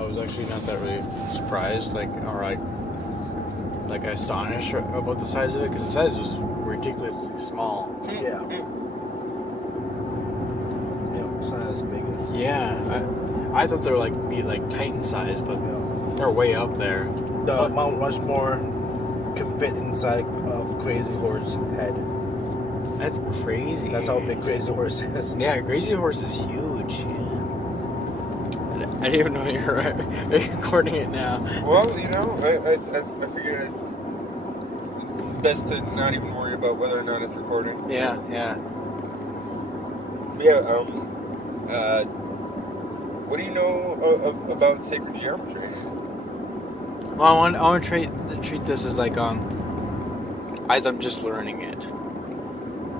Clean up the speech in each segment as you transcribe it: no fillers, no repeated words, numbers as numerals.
I was actually not that really surprised, or astonished about the size of it, because the size was ridiculously small. Yeah. It's not as big as... Yeah, I thought they were be Titan size, but they're way up there. The Mount Rushmore can fit inside of Crazy Horse's head. That's crazy. That's how big Crazy Horse is. Yeah, Crazy Horse is huge. Yeah. I didn't even know you're recording it now. Well, I figured best to not even worry about whether or not it's recording. Yeah. Yeah. What do you know about sacred geometry? Well, I want to treat this as as I'm just learning it.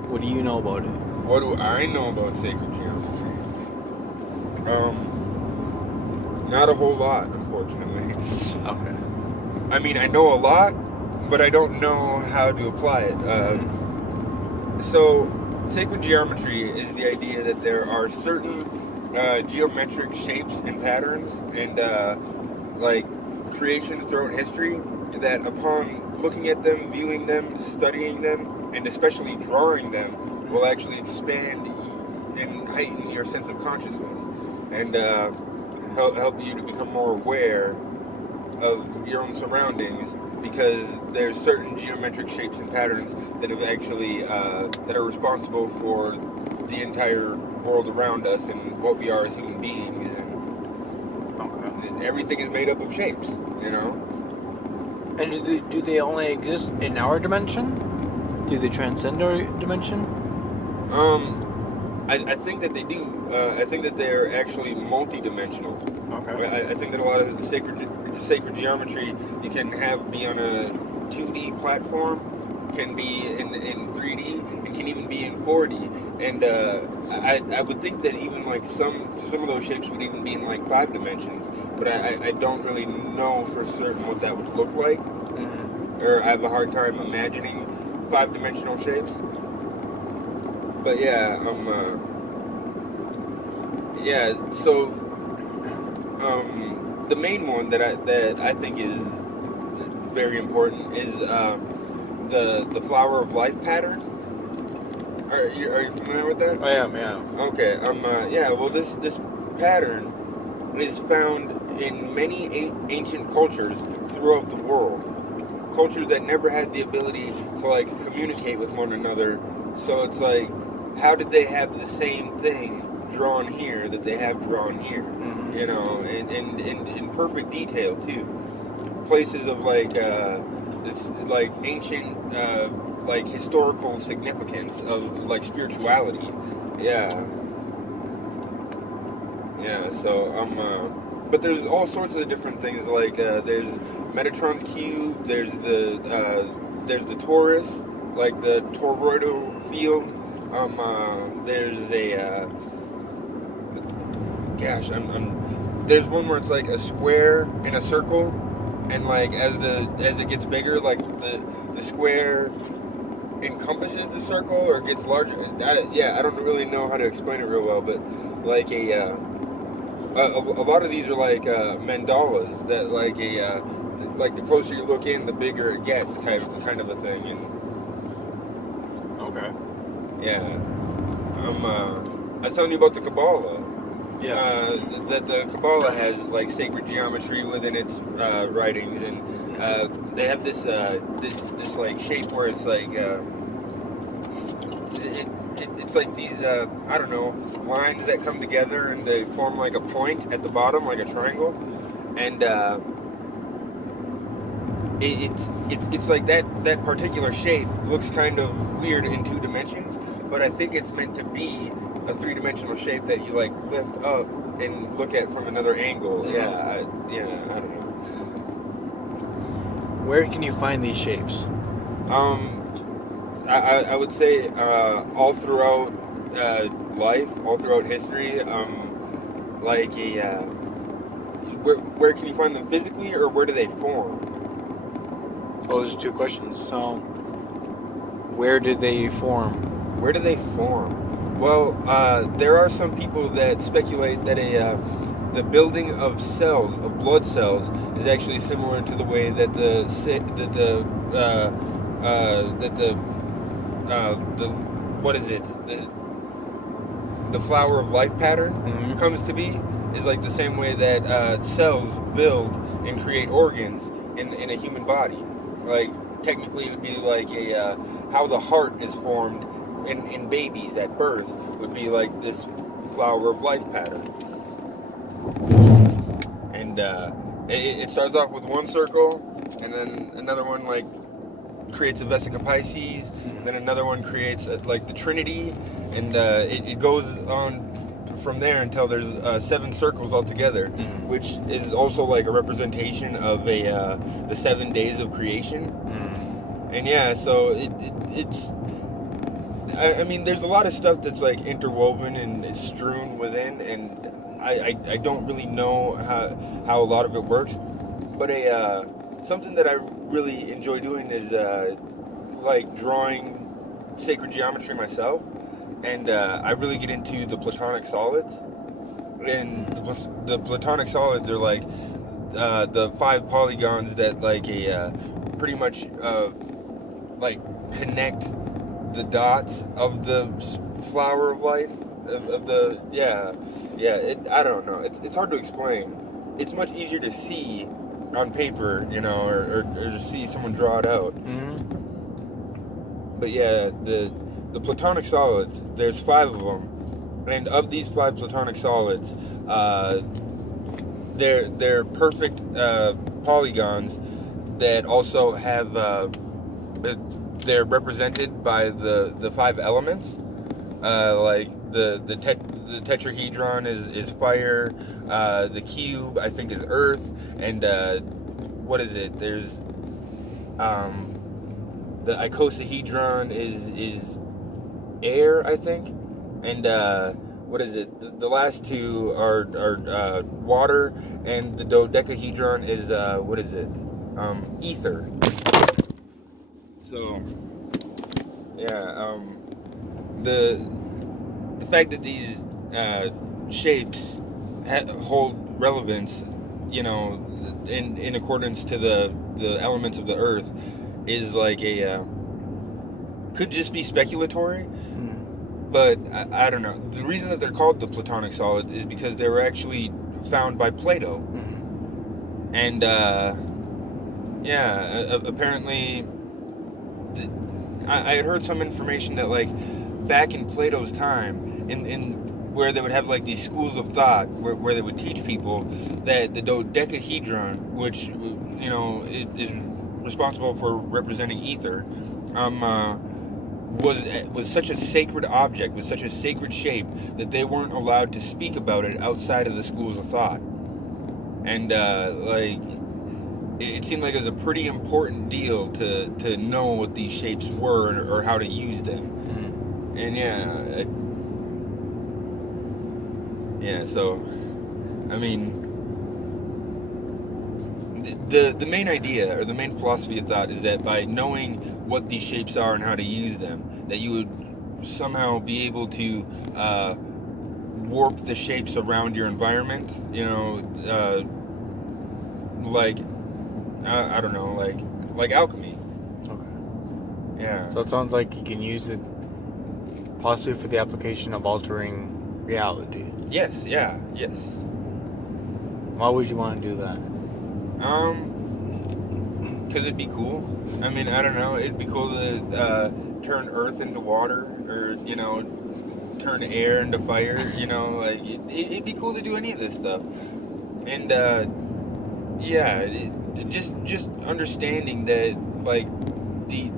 What do you know about it? What do I know about sacred geometry? Not a whole lot, unfortunately. Okay. I mean, I know a lot, but I don't know how to apply it. So, sacred geometry is the idea that there are certain geometric shapes and patterns and creations throughout history that upon looking at them, viewing them, studying them, and especially drawing them, will actually expand and heighten your sense of consciousness and help you to become more aware of your own surroundings, because there's certain geometric shapes and patterns that have actually that are responsible for the entire world around us and what we are as human beings, and everything is made up of shapes, And do they only exist in our dimension? Do they transcend our dimension? I think that they do. I think that they're actually multi-dimensional. Okay. I think that a lot of the sacred geometry you can be on a 2D platform, can be in 3D, and can even be in 4D. And I would think that even some of those shapes would even be in 5 dimensions. But I don't really know for certain what that would look like. Mm-hmm. Or I have a hard time imagining 5-dimensional shapes. But so the main one that I think is very important is the flower of life pattern. Are you familiar with that? I am, yeah. Okay. Well, this pattern is found in many ancient cultures throughout the world. Cultures that never had the ability to communicate with one another. So it's how did they have the same thing drawn here that they have drawn here? Mm-hmm. And in perfect detail too. Places of this ancient historical significance of spirituality. Yeah. So but there's all sorts of different things. There's Metatron's cube. There's the torus, the toroidal field. There's there's one where it's a square and a circle, and as it gets bigger, the square encompasses the circle or gets larger. I don't really know how to explain it real well, but a lot of these are mandalas that the closer you look in, the bigger it gets, kind of a thing. And okay. Yeah. I was telling you about the Kabbalah. Yeah. That the Kabbalah has sacred geometry within its writings, and they have this shape where it's it's these I don't know, lines that come together and they form a point at the bottom, like a triangle, and it's that particular shape looks kind of weird in 2 dimensions, but I think it's meant to be a 3-dimensional shape that you lift up and look at from another angle. Mm-hmm. I don't know. Where can you find these shapes? I would say all throughout life, all throughout history. Where can you find them physically, or where do they form? Oh, there's 2 questions. So, where did they form? Where do they form? Well, there are some people that speculate that the building of cells, of blood cells, is actually similar to the way that the what is it, the flower of life pattern comes to be, is like the same way that cells build and create organs in a human body. Like technically it would be like a how the heart is formed in babies at birth would be like this flower of life pattern. And it starts off with one circle, and then another one like creates a vesica Pisces, then another one creates like the Trinity, and it goes on from there until there's 7 circles altogether, which is also like a representation of the 7 days of creation. And yeah, so it's I mean, there's a lot of stuff that's like interwoven and is strewn within, and I don't really know how a lot of it works, but something that I really enjoy doing is like drawing sacred geometry myself, and I really get into the Platonic solids, and the Platonic solids are like the 5 polygons that like pretty much like connect the dots of the flower of life of the I don't know, it's hard to explain. It's much easier to see on paper, you know, or to see someone draw it out. But yeah, the Platonic solids, there's 5 of them, and of these 5 Platonic solids, they're perfect polygons that also have they're represented by the 5 elements, like the tetrahedron is fire, the cube I think is earth, and what is it? There's the icosahedron is air, I think, and what is it? The last 2 are water, and the dodecahedron is what is it? Ether. So yeah, the fact that these shapes hold relevance, you know, in accordance to the elements of the earth, is like could just be speculatory, but I don't know. The reason that they're called the Platonic solids is because they were actually found by Plato, and apparently I had heard some information that like back in Plato's time, in where they would have like these schools of thought where they would teach people that the dodecahedron, which, you know, is responsible for representing ether, was such a sacred object, was such a sacred shape, that they weren't allowed to speak about it outside of the schools of thought. And like it seemed like it was a pretty important deal to know what these shapes were or how to use them. And so I mean, the main idea, or the main philosophy of thought, is that by knowing what these shapes are and how to use them, that you would somehow be able to warp the shapes around your environment, you know, like I don't know, like alchemy. Okay. Yeah. So it sounds like you can use it possibly for the application of altering reality. Yes. Yeah. Yes. Why would you want to do that? Because it'd be cool. I mean, I don't know. It'd be cool to turn earth into water, or, you know, turn air into fire. You know, like it'd be cool to do any of this stuff. And just understanding that, like,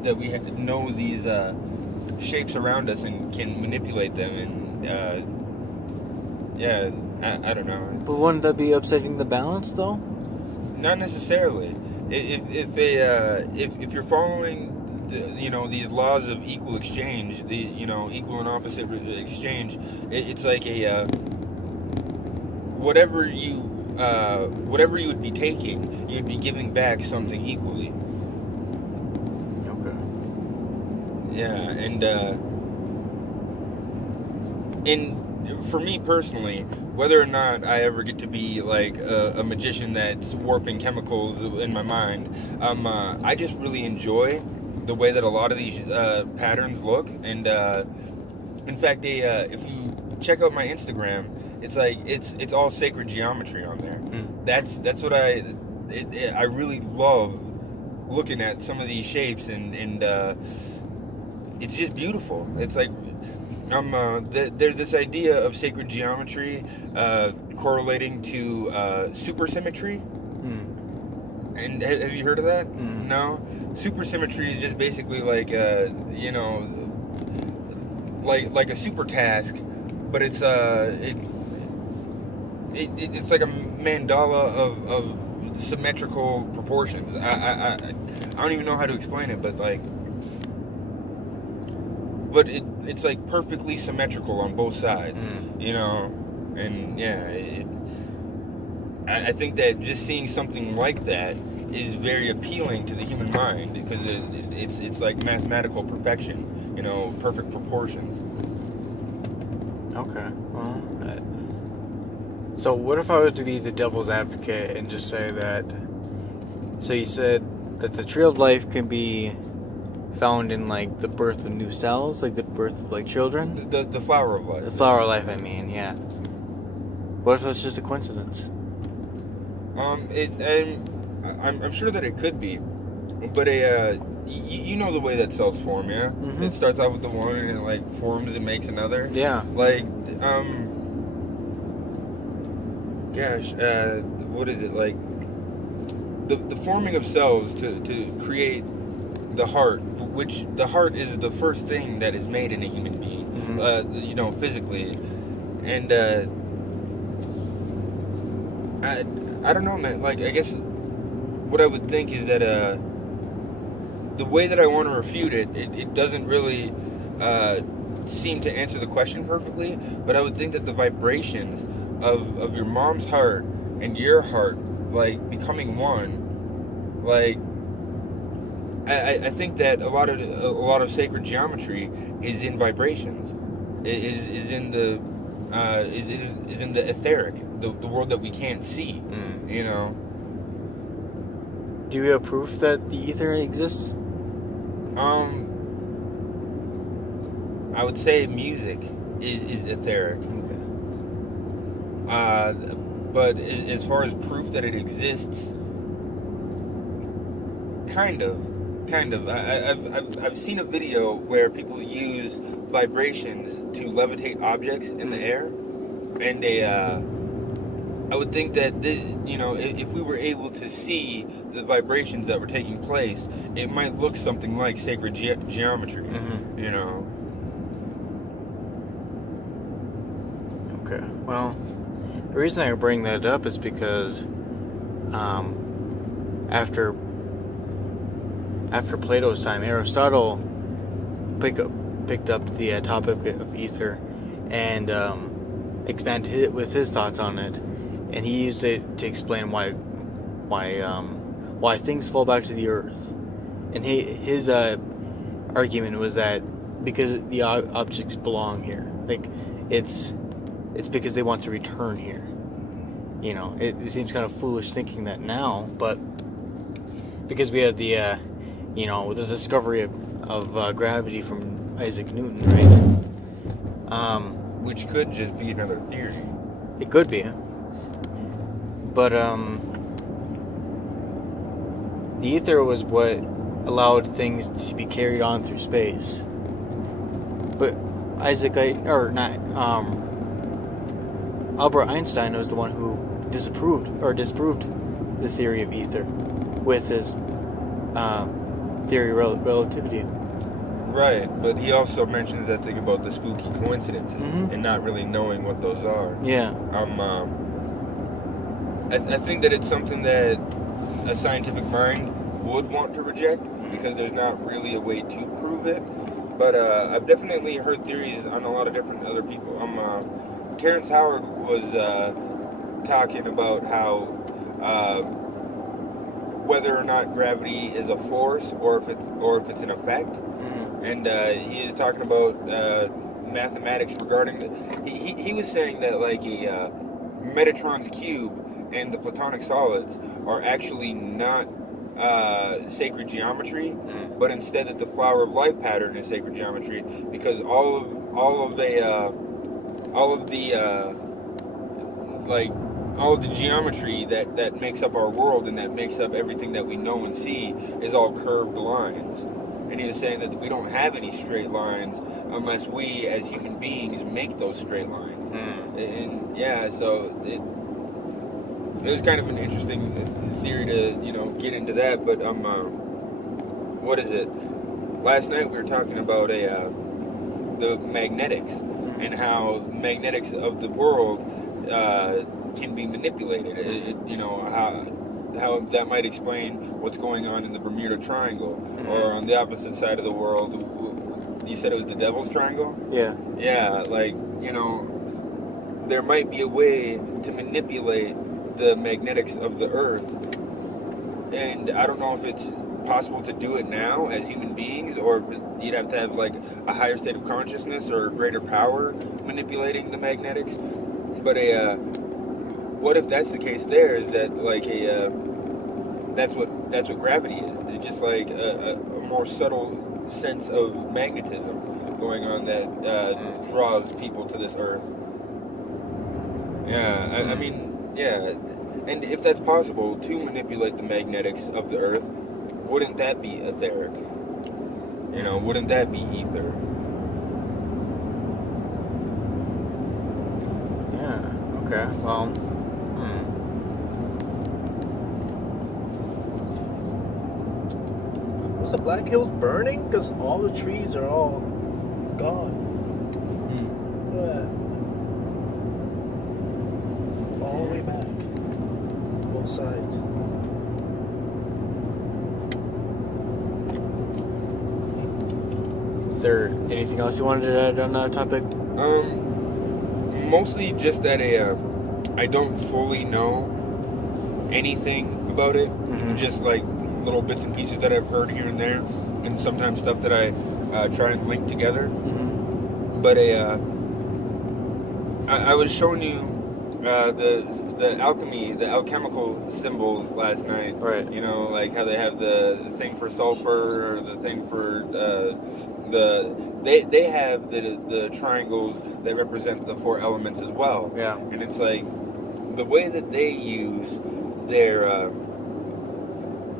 that we have to know these shapes around us and can manipulate them, and I don't know. But wouldn't that be upsetting the balance, though? Not necessarily. If you're following these laws of equal exchange, equal and opposite exchange, it's like a whatever you would be taking, you'd be giving back something equally. Okay. Yeah, and for me personally, whether or not I ever get to be like a magician that's warping chemicals in my mind, I just really enjoy the way that a lot of these patterns look. And in fact, if you check out my Instagram, it's like it's all sacred geometry on there. That's what I really love looking at some of these shapes, and it's just beautiful. It's like there's this idea of sacred geometry correlating to supersymmetry. And have you heard of that? No. Supersymmetry is just basically like like a super task, but it's it's like a mandala of symmetrical proportions. I don't even know how to explain it, but it's like perfectly symmetrical on both sides, and yeah, I think that just seeing something like that is very appealing to the human mind, because it's like mathematical perfection, perfect proportions. Okay. Well, so what if I was to be the devil's advocate and just say that? So you said that the tree of life can be found in like the birth of new cells, like the birth of like children. The flower of life. The flower of life. I mean, yeah. What if it's just a coincidence? I'm sure that it could be, but you know the way that cells form, yeah? Mm-hmm. It starts out with the one and it like forms and makes another. Yeah. Like, what is it, like the forming of cells to create the heart, which the heart is the first thing that is made in a human being, physically, and I don't know, man. Like, I guess what I would think is that the way that I want to refute it doesn't really seem to answer the question perfectly, but I would think that the vibrations of your mom's heart and your heart, like, becoming one, like, I think that a lot of sacred geometry is in vibrations, is in the is in the etheric, the world that we can't see, Do you have proof that the ether exists? I would say music is etheric. Okay. But as far as proof that it exists, kind of. I've seen a video where people use vibrations to levitate objects in the air, and I would think that if we were able to see the vibrations that were taking place, it might look something like sacred geometry. Okay. Well, the reason I bring that up is because after Plato's time, Aristotle picked up the topic of ether and expanded it with his thoughts on it, and he used it to explain why things fall back to the earth. And his argument was that because the objects belong here, like it's because they want to return here. It seems kind of foolish thinking that now, but because we have the the discovery of gravity from Isaac Newton, right? Which could just be another theory. It could be. But, the ether was what allowed things to be carried on through space. But Albert Einstein was the one who disproved the theory of ether with his theory of relativity. Right, but he also mentions that thing about the spooky coincidences and not really knowing what those are. Yeah. I think that it's something that a scientific mind would want to reject because there's not really a way to prove it. But I've definitely heard theories on a lot of different other people. Terrence Howard was talking about how whether or not gravity is a force or if it's an effect, and he is talking about mathematics regarding he was saying that like a Metatron's cube and the Platonic solids are actually not sacred geometry, but instead that the flower of life pattern is sacred geometry, because all of the geometry that makes up our world and that makes up everything that we know and see is all curved lines. And he was saying that we don't have any straight lines unless we as human beings make those straight lines. And yeah, so it was kind of an interesting theory to get into that. But what is it? Last night we were talking about the magnetics and how magnetics of the world can be manipulated. How that might explain what's going on in the Bermuda Triangle, or on the opposite side of the world. You said it was the Devil's Triangle? Yeah. Yeah, like, there might be a way to manipulate the magnetics of the Earth. And I don't know if it's possible to do it now as human beings, or if you'd have to have like a higher state of consciousness or greater power manipulating the magnetics. But what if that's the case? There is that like that's what gravity is. It's just like a more subtle sense of magnetism going on that draws people to this Earth. Yeah, I mean, yeah. And if that's possible to manipulate the magnetics of the Earth, wouldn't that be etheric? Wouldn't that be ether? Yeah. Okay. Well. Was the Black Hills burning? Because all the trees are all gone. Look at that. All the way back. Both sides. Is there anything else you wanted to add on that topic? Mostly just that I don't fully know anything about it. Just like little bits and pieces that I've heard here and there, and sometimes stuff that I try and link together. But I was showing you the alchemy, the alchemical symbols last night. Right. Like how they have the thing for sulfur, or the thing for they have the triangles that represent the 4 elements as well. Yeah. And it's like the way that they use their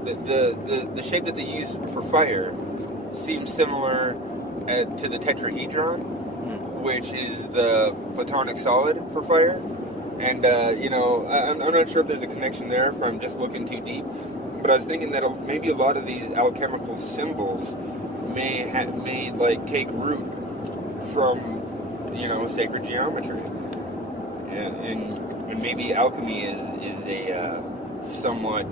the shape that they use for fire seems similar to the tetrahedron, which is the Platonic solid for fire. And I'm not sure if there's a connection there, if I'm just looking too deep. But I was thinking that maybe a lot of these alchemical symbols may like take root from sacred geometry, and maybe alchemy is a somewhat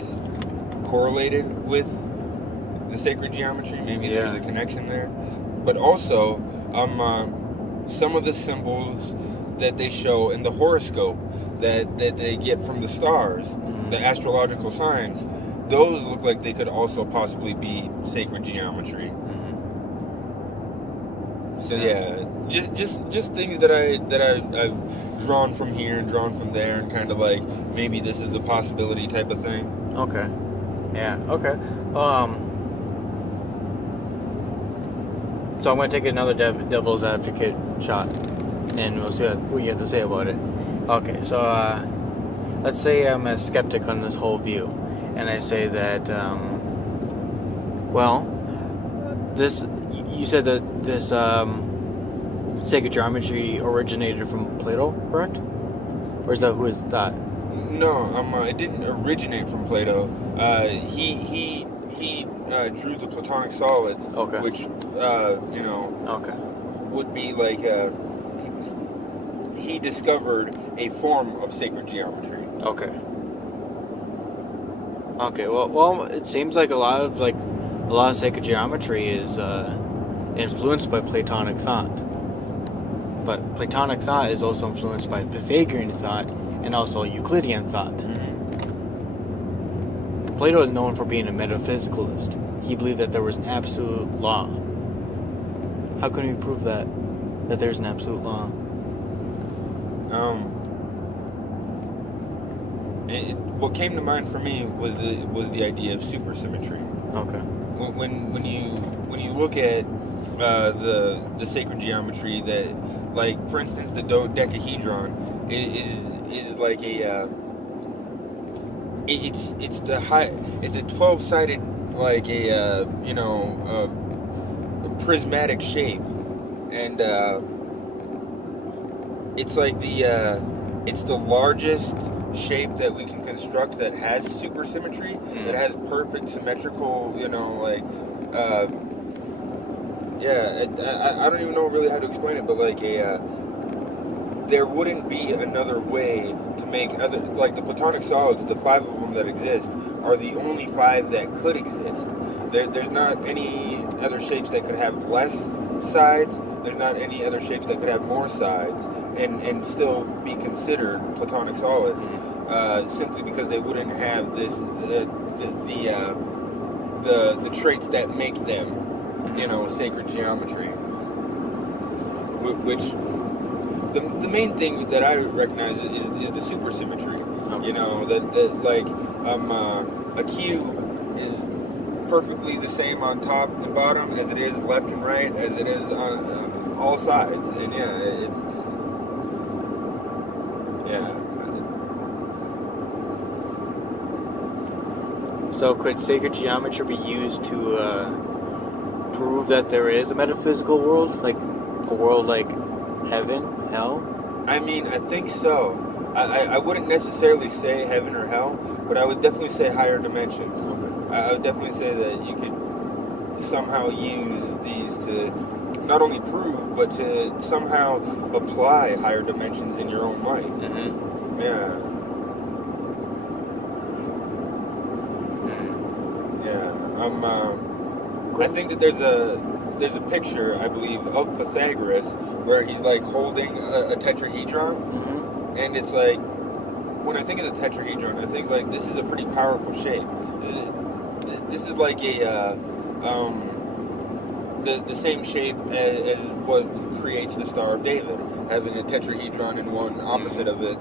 correlated with the sacred geometry. Maybe there's a connection there. But also, some of the symbols that they show in the horoscope that they get from the stars, the astrological signs, those look like they could also possibly be sacred geometry. So yeah, just things that I've drawn from here and drawn from there, and kind of like maybe this is a possibility type of thing. Okay. Yeah. Okay. So I'm going to take another devil's advocate shot, and we'll see what you have to say about it. Okay. So let's say I'm a skeptic on this whole view, and I say that you said that this sacred geometry originated from Plato, correct? Or is that who is that? No, it didn't originate from Plato. He drew the Platonic solids, which would be like he discovered a form of sacred geometry. Okay. Well, it seems like a lot of sacred geometry is influenced by Platonic thought. But Platonic thought is also influenced by Pythagorean thought and also Euclidean thought. Plato is known for being a metaphysicalist. He believed that there was an absolute law. How can we prove that? that there's an absolute law? What came to mind for me was the idea of supersymmetry. Okay. When you look at the sacred geometry, that, like, for instance, the dodecahedron is like a it's a 12-sided, like a prismatic shape, and it's like it's the largest shape that we can construct that has supersymmetry, that has perfect symmetrical, I don't even know really how to explain it, but like there wouldn't be another way to make other, like the platonic solids, the 5 of them that exist, are the only 5 that could exist. There's not any other shapes that could have less sides. There's not any other shapes that could have more sides and still be considered platonic solids, simply because they wouldn't have this the traits that make them, sacred geometry. Which the main thing that I recognize is the supersymmetry. Okay. That like a cube is perfectly the same on top and bottom as it is left and right, as it is on all sides, and So could sacred geometry be used to prove that there is a metaphysical world, like a world like heaven, hell? I mean, I think so. I wouldn't necessarily say heaven or hell, but I would definitely say higher dimensions. I would definitely say that you could somehow use these to not only prove, but to somehow apply higher dimensions in your own life. Mm-hmm. Yeah. I think that there's a picture, I believe, of Pythagoras where he's like holding a tetrahedron, Mm-hmm. and it's like, when I think of the tetrahedron, I think like this is a pretty powerful shape. This is like a the same shape as what creates the Star of David, having a tetrahedron and one opposite of it,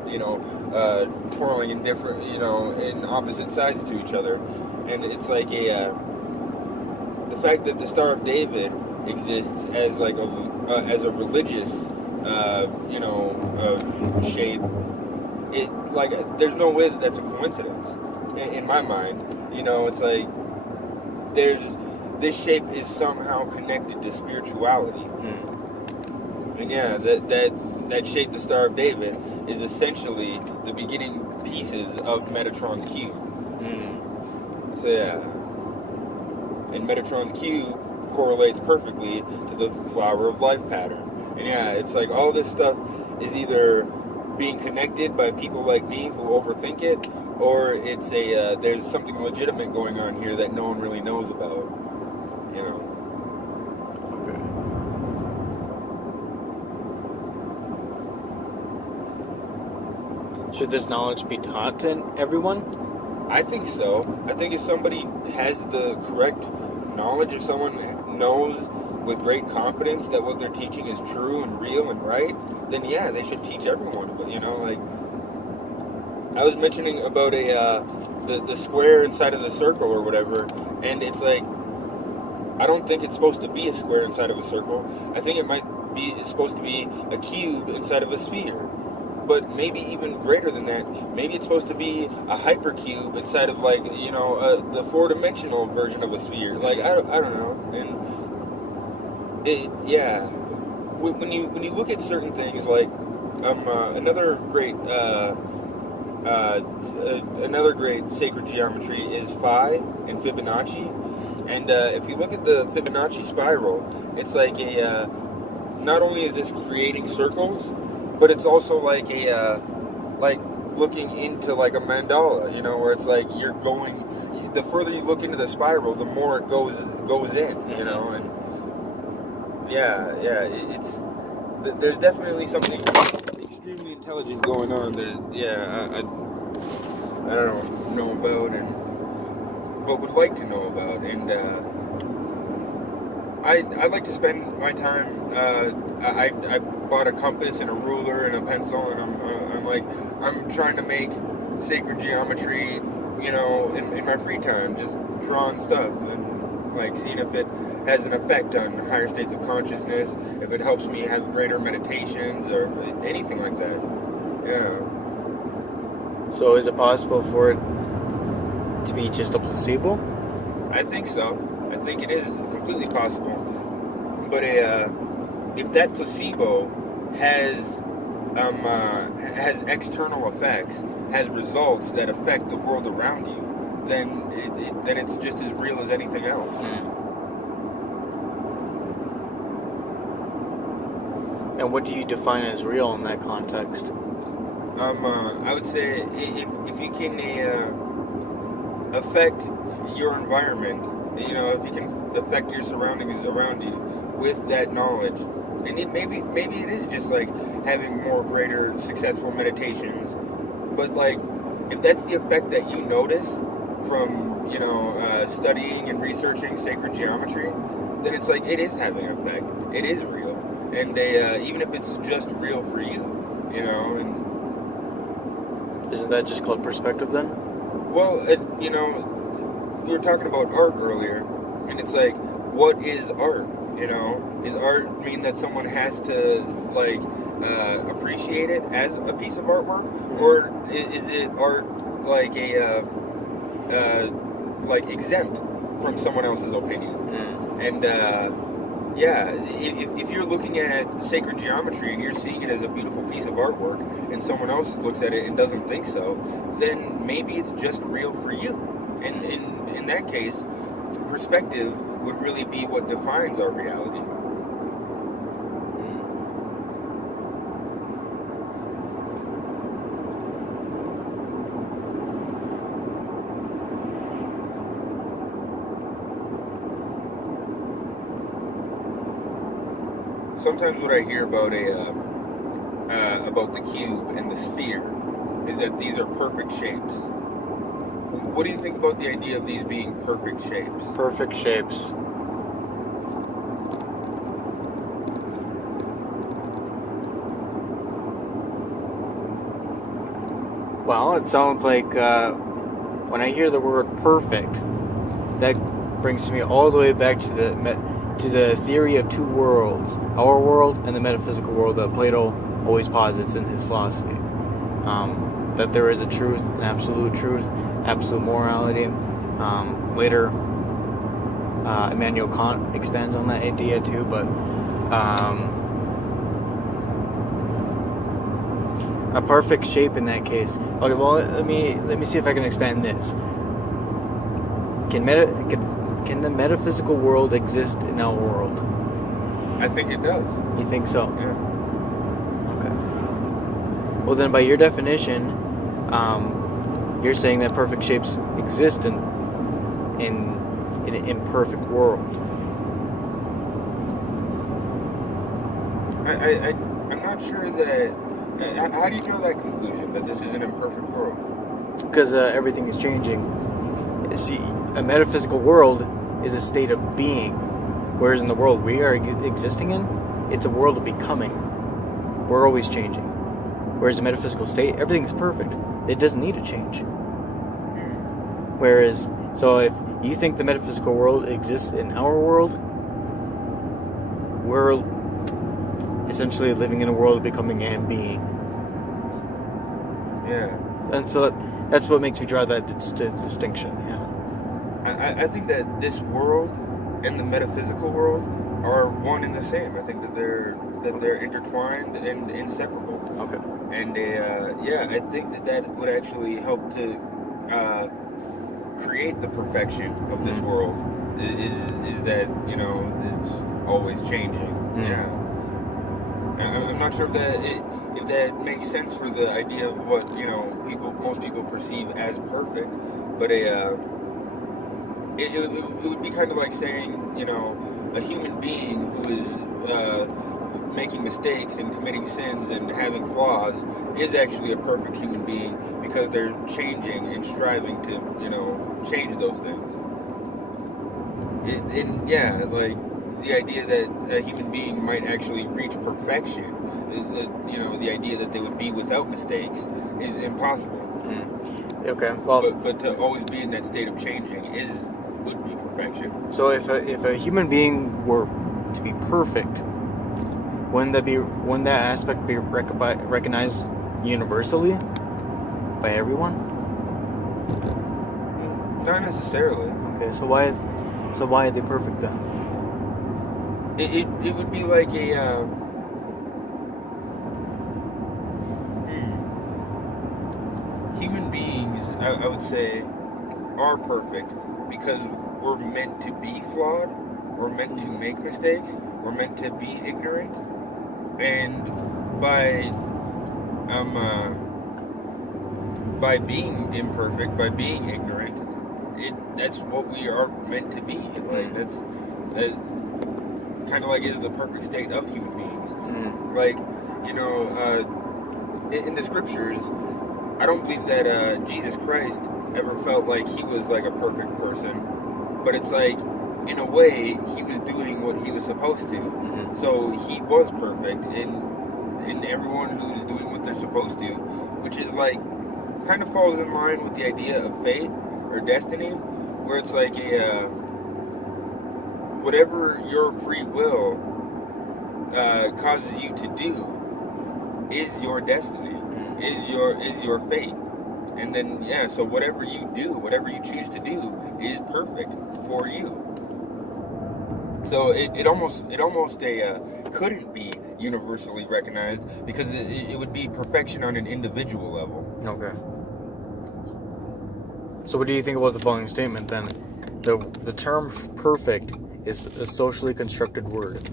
twirling in different, in opposite sides to each other, and it's like the fact that the Star of David exists as like as a religious, shape. It, like, there's no way that that's a coincidence in my mind. It's like this shape is somehow connected to spirituality. And that shape, the Star of David, is essentially the beginning pieces of Metatron's cube. So and Metatron's cube correlates perfectly to the flower of life pattern. And it's like all this stuff is either being connected by people like me who overthink it, or it's there's something legitimate going on here that no one really knows about. Okay. Should this knowledge be taught to everyone? I think so. I think if somebody has the correct knowledge, if someone knows with great confidence that what they're teaching is true and real and right, then they should teach everyone. But like I was mentioning about the square inside of the circle or whatever, and it's like, I don't think it's supposed to be a square inside of a circle. I think it's supposed to be a cube inside of a sphere. But maybe even greater than that, maybe it's supposed to be a hypercube inside of like, the 4-dimensional version of a sphere. Like, I don't know. And when you look at certain things, like another great sacred geometry is phi and Fibonacci. And if you look at the Fibonacci spiral, it's like not only is this creating circles, but it's also like like looking into like a mandala, where it's like you're going, the further you look into the spiral, the more it goes in, and it's there's definitely something extremely intelligent going on that I don't know about, but would like to know about, and I like to spend my time. I bought a compass and a ruler and a pencil, and I'm trying to make sacred geometry, in my free time, just drawing stuff and like seeing if it has an effect on higher states of consciousness, if it helps me have greater meditations or anything like that. Yeah. So is it possible for it to be just a placebo? I think so. I think it is completely possible. But if that placebo has external effects, has results that affect the world around you, then it's just as real as anything else. And what do you define as real in that context? I would say if you can affect your environment, if you can affect your surroundings around you with that knowledge, and maybe it is just like having more greater successful meditations, but like if that's the effect that you notice from studying and researching sacred geometry, then it's like it is having an effect. It is real, and even if it's just real for you, and isn't that just called perspective then? well, we were talking about art earlier, and it's like, what is art? Is art mean that someone has to like appreciate it as a piece of artwork, or is it art like a like exempt from someone else's opinion? And if you're looking at sacred geometry and you're seeing it as a beautiful piece of artwork, and someone else looks at it and doesn't think so, then maybe it's just real for you. And in that case, perspective would really be what defines our reality. Sometimes what I hear about the cube and the sphere is that these are perfect shapes. What do you think about the idea of these being perfect shapes? Perfect shapes. Well, it sounds like when I hear the word perfect, that brings me all the way back to the theory of two worlds, our world and the metaphysical world that Plato always posits in his philosophy. That there is a truth, an absolute truth, absolute morality. Later, Immanuel Kant expands on that idea too, but a perfect shape in that case. Okay, well, let me see if I can expand this. Can the metaphysical world exist in our world? I think it does. You think so? Yeah. Okay. Well, then, by your definition, you're saying that perfect shapes exist in an imperfect world. I'm not sure that. How do you draw that conclusion that this is an imperfect world? Because everything is changing. See, a metaphysical world is a state of being, whereas in the world we are existing in, it's a world of becoming. We're always changing. Whereas a metaphysical state, everything's perfect. It doesn't need to change. Whereas, so if you think the metaphysical world exists in our world, we're essentially living in a world of becoming and being. Yeah. And so that's what makes me draw that distinction, yeah. I think that this world and the metaphysical world are one and the same. I think that they're intertwined and inseparable. Okay. And I think that would actually help to create the perfection of this world. Is that it's always changing. Mm. Yeah. I'm not sure if that makes sense for the idea of what most people perceive as perfect, but it would be kind of like saying a human being who is making mistakes and committing sins and having flaws is actually a perfect human being because they're changing and striving to change those things. the idea that a human being might actually reach perfection, the idea that they would be without mistakes is impossible. Okay. Well, but to always be in that state of changing would be perfection. So if a human being were to be perfect, wouldn't that aspect be recognized universally by everyone? Not necessarily. Okay. So why are they perfect then? It would be like a human beings, I would say, are perfect because we're meant to be flawed, we're meant to make mistakes, we're meant to be ignorant, and by being imperfect, by being ignorant, that's what we are meant to be. Like that kind of like is the perfect state of human beings. Like, in the scriptures, I don't believe that Jesus Christ ever felt like he was like a perfect person, but it's like, in a way, he was doing what he was supposed to. So he was perfect in everyone who's doing what they're supposed to, which is like, kind of falls in line with the idea of fate or destiny, where it's like whatever your free will causes you to do is your destiny, is your fate. And then so whatever you do, whatever you choose to do is perfect for you. So it almost couldn't be universally recognized because it would be perfection on an individual level. Okay. So what do you think about the following statement then? The term perfect is a socially constructed word.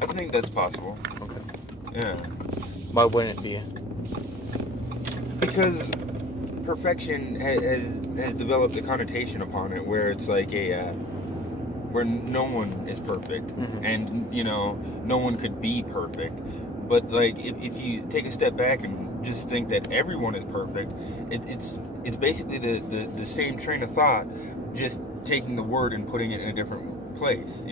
I think that's possible. Okay. Yeah. Why wouldn't it be? Because perfection has developed a connotation upon it where it's like where no one is perfect, and no one could be perfect. But like if you take a step back and just think that everyone is perfect, it's basically the same train of thought, just taking the word and putting it in a different place.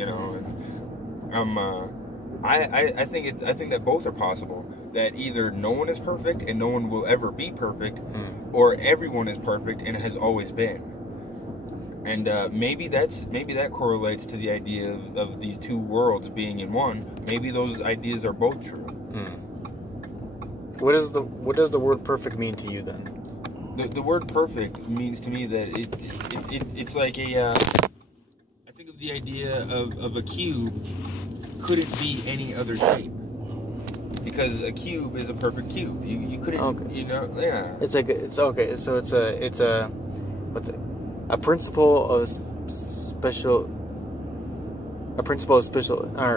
I think that both are possible. That either no one is perfect and no one will ever be perfect, or everyone is perfect and has always been. And maybe that correlates to the idea of these two worlds being in one. Maybe those ideas are both true. What does the word perfect mean to you then? The word perfect means to me that it's like I think of the idea of a cube couldn't be any other shape. Because a cube is a perfect cube. You couldn't, It's like So it's a principle of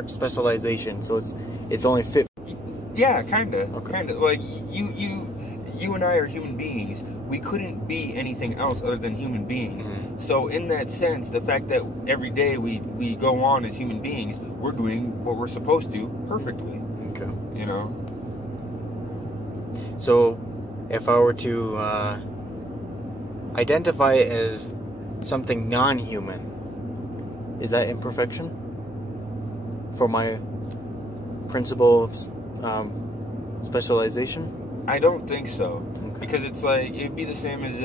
specialization. So it's only fit. Yeah, kinda. Like you and I are human beings. We couldn't be anything else other than human beings. So in that sense, the fact that every day we go on as human beings, we're doing what we're supposed to perfectly. Okay. So if I were to identify as something non-human, is that imperfection? For my principle of specialization? I don't think so. Okay. Because it's like, it'd be the same as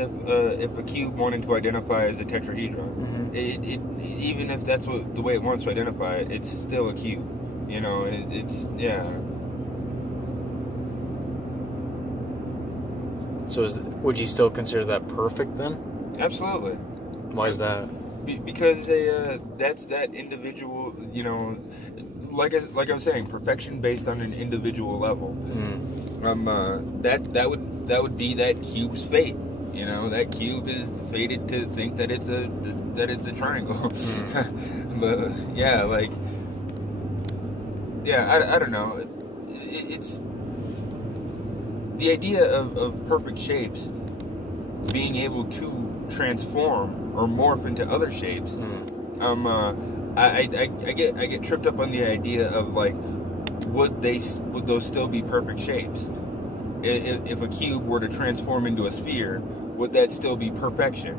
if a cube wanted to identify as a tetrahedron. Even if that's the way it wants to identify it, it's still a cube. So would you still consider that perfect then? Absolutely. Why is that? Because that's that individual, like I was saying, perfection based on an individual level. That would be that cube's fate. That cube is fated to think that it's a triangle. But I don't know. It's the idea of perfect shapes being able to transform or morph into other shapes. I get tripped up on the idea of like, would those still be perfect shapes? If a cube were to transform into a sphere, would that still be perfection?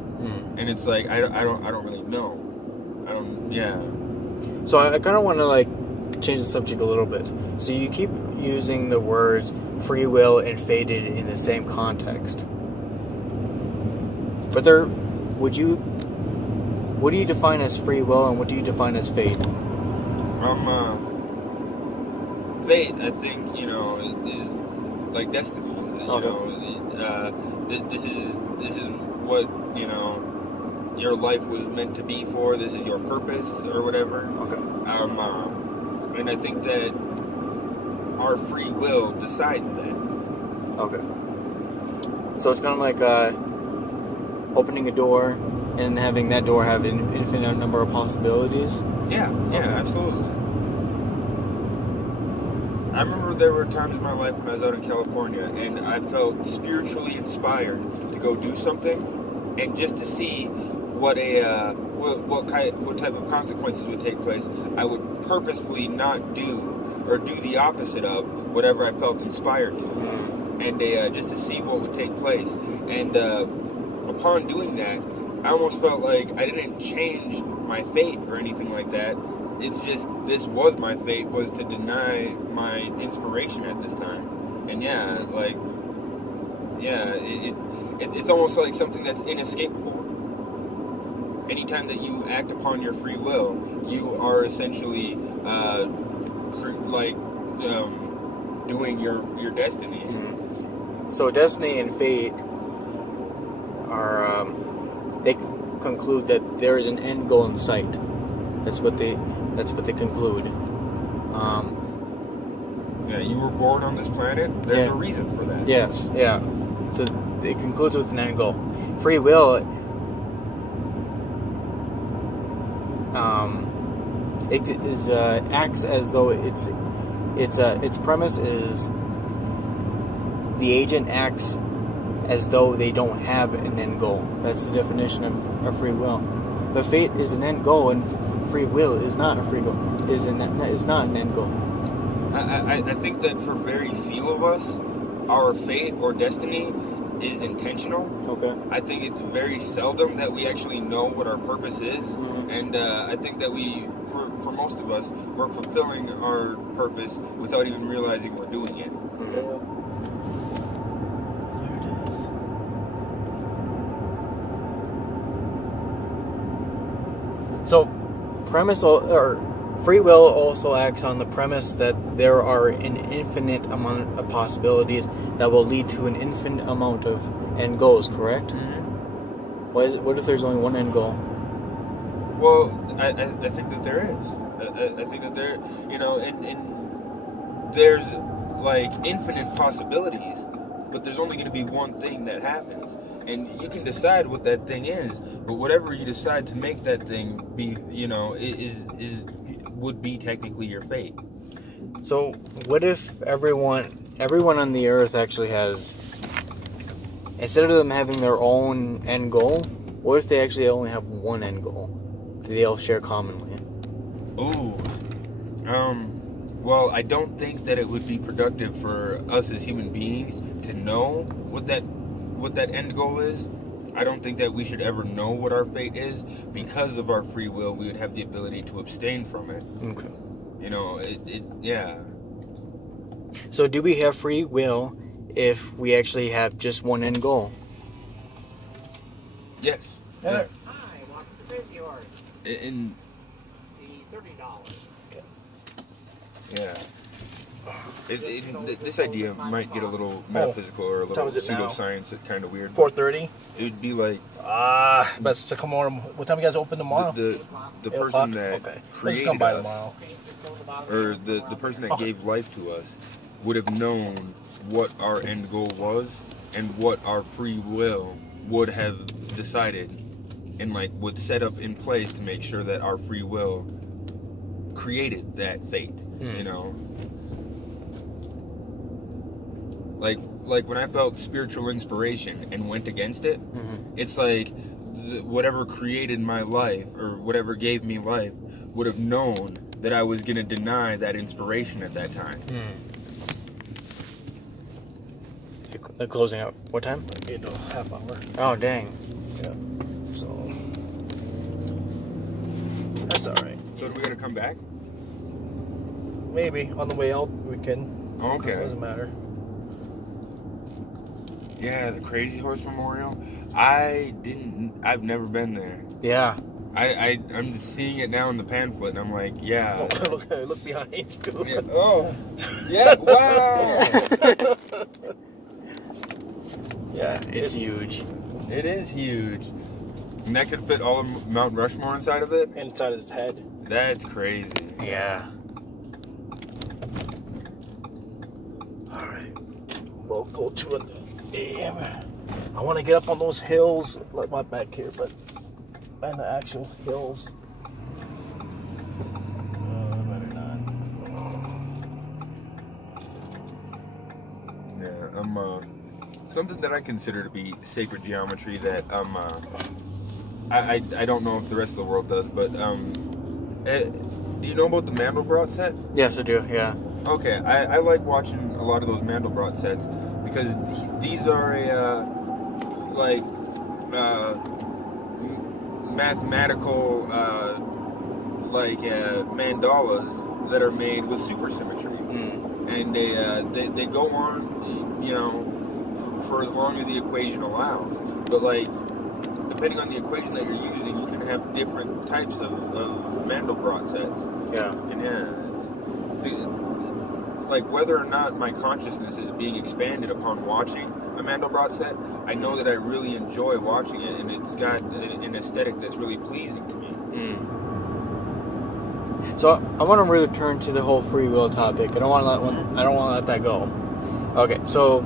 And it's like I don't really know. So I kind of want to like change the subject a little bit. So you keep using the words free will and fated in the same context. But what do you define as free will and what do you define as fate? Fate, I think, is like destiny. This is what, your life was meant to be for. This is your purpose or whatever. Okay. And I think that our free will decides that. Okay. So it's kind of like opening a door and having that door have an infinite number of possibilities. Yeah, absolutely. I remember there were times in my life when I was out in California and I felt spiritually inspired to go do something, and just to see what type of consequences would take place, I would purposefully not do or do the opposite of whatever I felt inspired to, and just to see what would take place. And upon doing that, I almost felt like I didn't change my fate or anything like that. It's just, this was my fate, was to deny my inspiration at this time. And it's almost like something that's inescapable. Anytime that you act upon your free will, you are essentially doing your destiny. Mm-hmm. So destiny and fate are they conclude that there is an end goal in sight. That's what they conclude. You were born on this planet. There's a reason for that. Yes, yeah. So it concludes with an end goal. Free will, it is acts as though its premise is the agent acts as though they don't have an end goal. That's the definition of free will. But fate is an end goal, and free will is not a free goal. Is not an end goal. I think that for very few of us, our fate or destiny is intentional. Okay. I think it's very seldom that we actually know what our purpose is, mm-hmm. and I think that for most of us, we're fulfilling our purpose without even realizing we're doing it. Mm-hmm. There it is. So, premise or free will also acts on the premise that there are an infinite amount of possibilities that will lead to an infinite amount of end goals, correct? Mm-hmm. What if there's only one end goal? Well, I think that there is. I think that there, and there's like infinite possibilities, but there's only going to be one thing that happens. And you can decide what that thing is, but whatever you decide to make that thing be, would be technically your fate. So, what if everyone on the earth actually has, instead of them having their own end goal, what if they actually only have one end goal that they all share commonly? Ooh. Well, I don't think that it would be productive for us as human beings to know what that end goal is. I don't think that we should ever know what our fate is. Because of our free will, we would have the ability to abstain from it. Okay. Yeah. So do we have free will if we actually have just one end goal? Yes. Yeah. Hi, welcome to Busy Horse. In The $30. yeah. This idea might get a little metaphysical or a little What time is it now? pseudoscience, kind of weird. 4:30. It would be like Best to come over. What time you guys open tomorrow? the 8 person o'clock? that Okay. Let's created come by us, tomorrow. or the person that gave life to us, would have known what our end goal was and what our free will would have decided, and would set up in place to make sure that our free will created that fate. Like when I felt spiritual inspiration and went against it, it's like whatever created my life or whatever gave me life would have known that I was going to deny that inspiration at that time. They're closing out. What time? 8.5 hour. Oh, dang. Yeah. So that's all right. So do we got to come back? Maybe on the way out we can. Okay. It doesn't matter. Yeah, the Crazy Horse Memorial. I've never been there. Yeah. I'm just seeing it now in the pamphlet, and I'm like, yeah. Look behind you. Yeah. Oh, yeah, wow. Yeah, It's huge. It is huge. And that could fit all of Mount Rushmore inside of it? inside his head. That's crazy. Yeah. Alright. We'll go to an AM. I want to get up on those hills, like my back here, but and the actual hills. Better not. Yeah, something that I consider to be sacred geometry that I don't know if the rest of the world does, but do you know about the Mandelbrot set? Yes, I do. Yeah. Okay, I like watching a lot of those Mandelbrot sets because these are mathematical mandalas that are made with supersymmetry, and they go on, for as long as the equation allows. But depending on the equation that you're using, you can have different types of Mandelbrot sets. Yeah. And whether or not my consciousness is being expanded upon watching a Mandelbrot set, I know that I really enjoy watching it, and it's got an aesthetic that's really pleasing to me. So I want to return to the whole free will topic. I don't want to let that go. Okay, so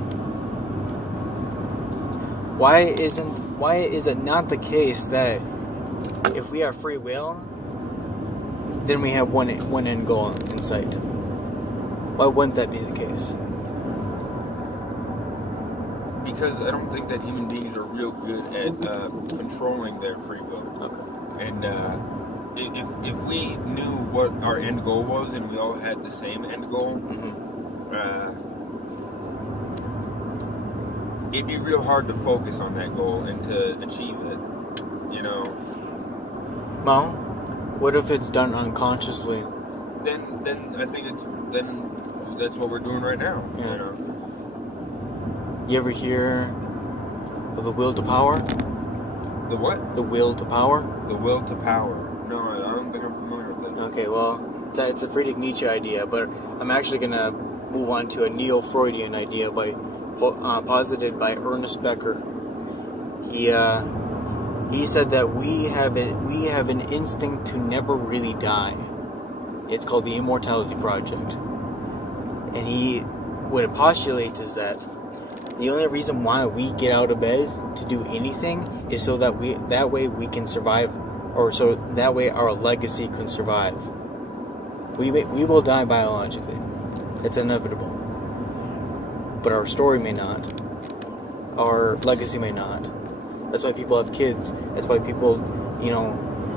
why is it not the case that if we have free will, then we have one end goal in sight? Why wouldn't that be the case? Because I don't think that human beings are real good at controlling their free will. Okay. And if we knew what our end goal was and we all had the same end goal, it'd be real hard to focus on that goal and to achieve it. Well, what if it's done unconsciously? Then I think that's what we're doing right now. Yeah. You ever hear of the will to power? The what? The will to power? The will to power. No, I don't think I'm familiar with that. Okay, well, it's a Friedrich Nietzsche idea, but I'm actually going to move on to a Neo-Freudian idea posited by Ernest Becker. He said that we have an instinct to never really die. It's called the Immortality Project. And what it postulates is that the only reason why we get out of bed to do anything is so that way we can survive, or so that way our legacy can survive. We will die biologically. It's inevitable. But our story may not. Our legacy may not. That's why people have kids. That's why people,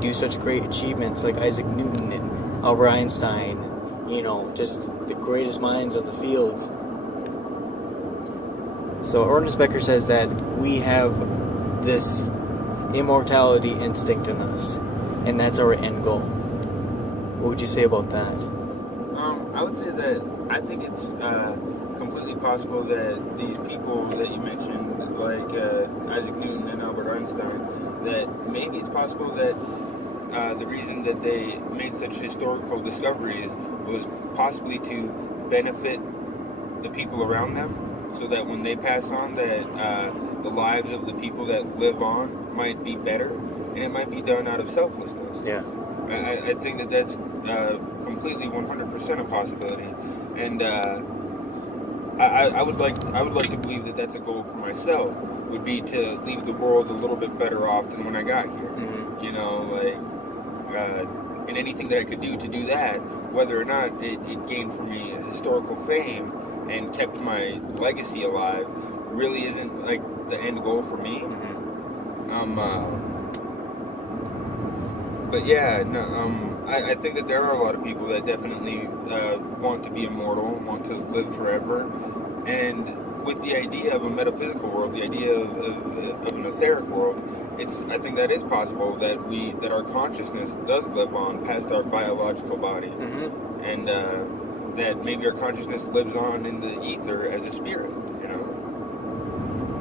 do such great achievements like Isaac Newton and Albert Einstein. Just the greatest minds of the fields. So Ernest Becker says that we have this immortality instinct in us, and that's our end goal. What would you say about that? I would say that I think it's completely possible that these people that you mentioned, like Isaac Newton and Albert Einstein, that maybe it's possible that the reason that they made such historical discoveries was possibly to benefit the people around them, so that when they pass on, that the lives of the people that live on might be better, and it might be done out of selflessness. Yeah. I think that that's completely 100% a possibility, and I would like to believe that that's a goal for myself, would be to leave the world a little bit better off than when I got here. And anything that I could do to do that, whether or not it gained for me historical fame and kept my legacy alive, really isn't like the end goal for me. But yeah, no, I think that there are a lot of people that definitely want to be immortal, want to live forever, and with the idea of a metaphysical world, the idea of an etheric world, I think that is possible that our consciousness does live on past our biological body, and that maybe our consciousness lives on in the ether as a spirit. You know?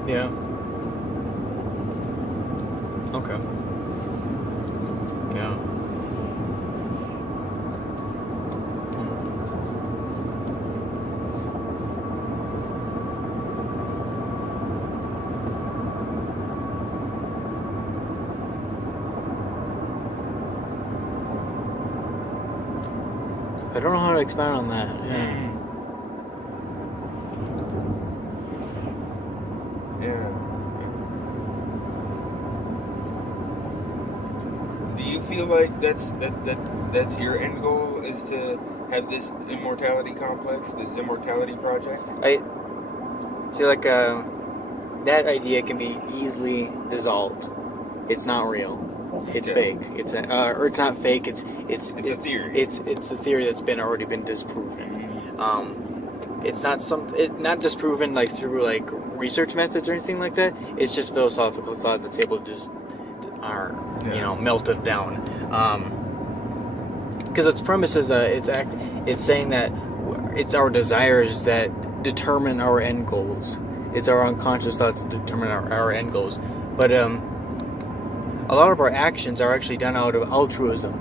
Yeah. Okay. Yeah. I don't know how to expand on that. Yeah. Do you feel like that's your end goal, is to have this immortality complex, this immortality project? I see, like, that idea can be easily dissolved. It's not real. It's fake. It's or it's not fake. It's a theory. It's a theory that's already been disproven. It's not disproven like through like research methods or anything like that. It's just philosophical thought that's able to just melt it down. Because its premise is it's saying that it's our desires that determine our end goals. It's our unconscious thoughts that determine our end goals. But a lot of our actions are actually done out of altruism,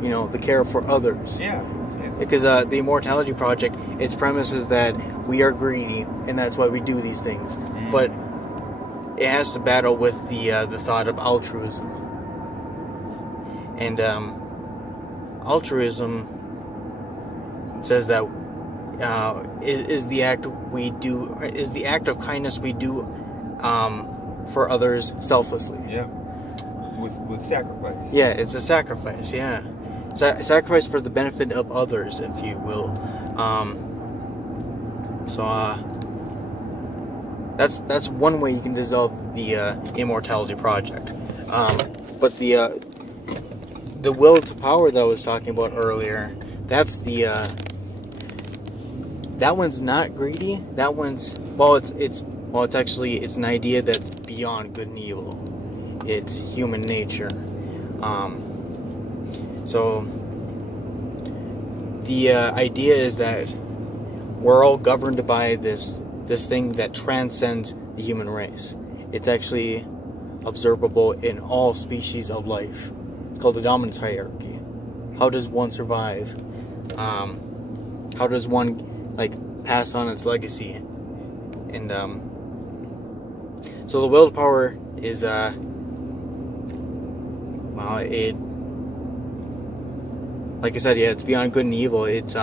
the care for others. Yeah. Because the Immortality Project, its premise is that we are greedy, and that's why we do these things. But it has to battle with the thought of altruism. And altruism says that is the act of kindness we do for others selflessly. Yeah. With sacrifice. Yeah, it's a sacrifice, yeah. Sacrifice for the benefit of others, if you will. That's one way you can dissolve the Immortality Project. But the will to power that I was talking about earlier, that's that one's not greedy. That one's it's an idea that's beyond good and evil. It's human nature. So the idea is that we're all governed by this thing that transcends the human race. It's actually observable in all species of life. It's called the dominance hierarchy. How does one survive? How does one pass on its legacy? And so the will to power is like I said, yeah, it's beyond good and evil. It's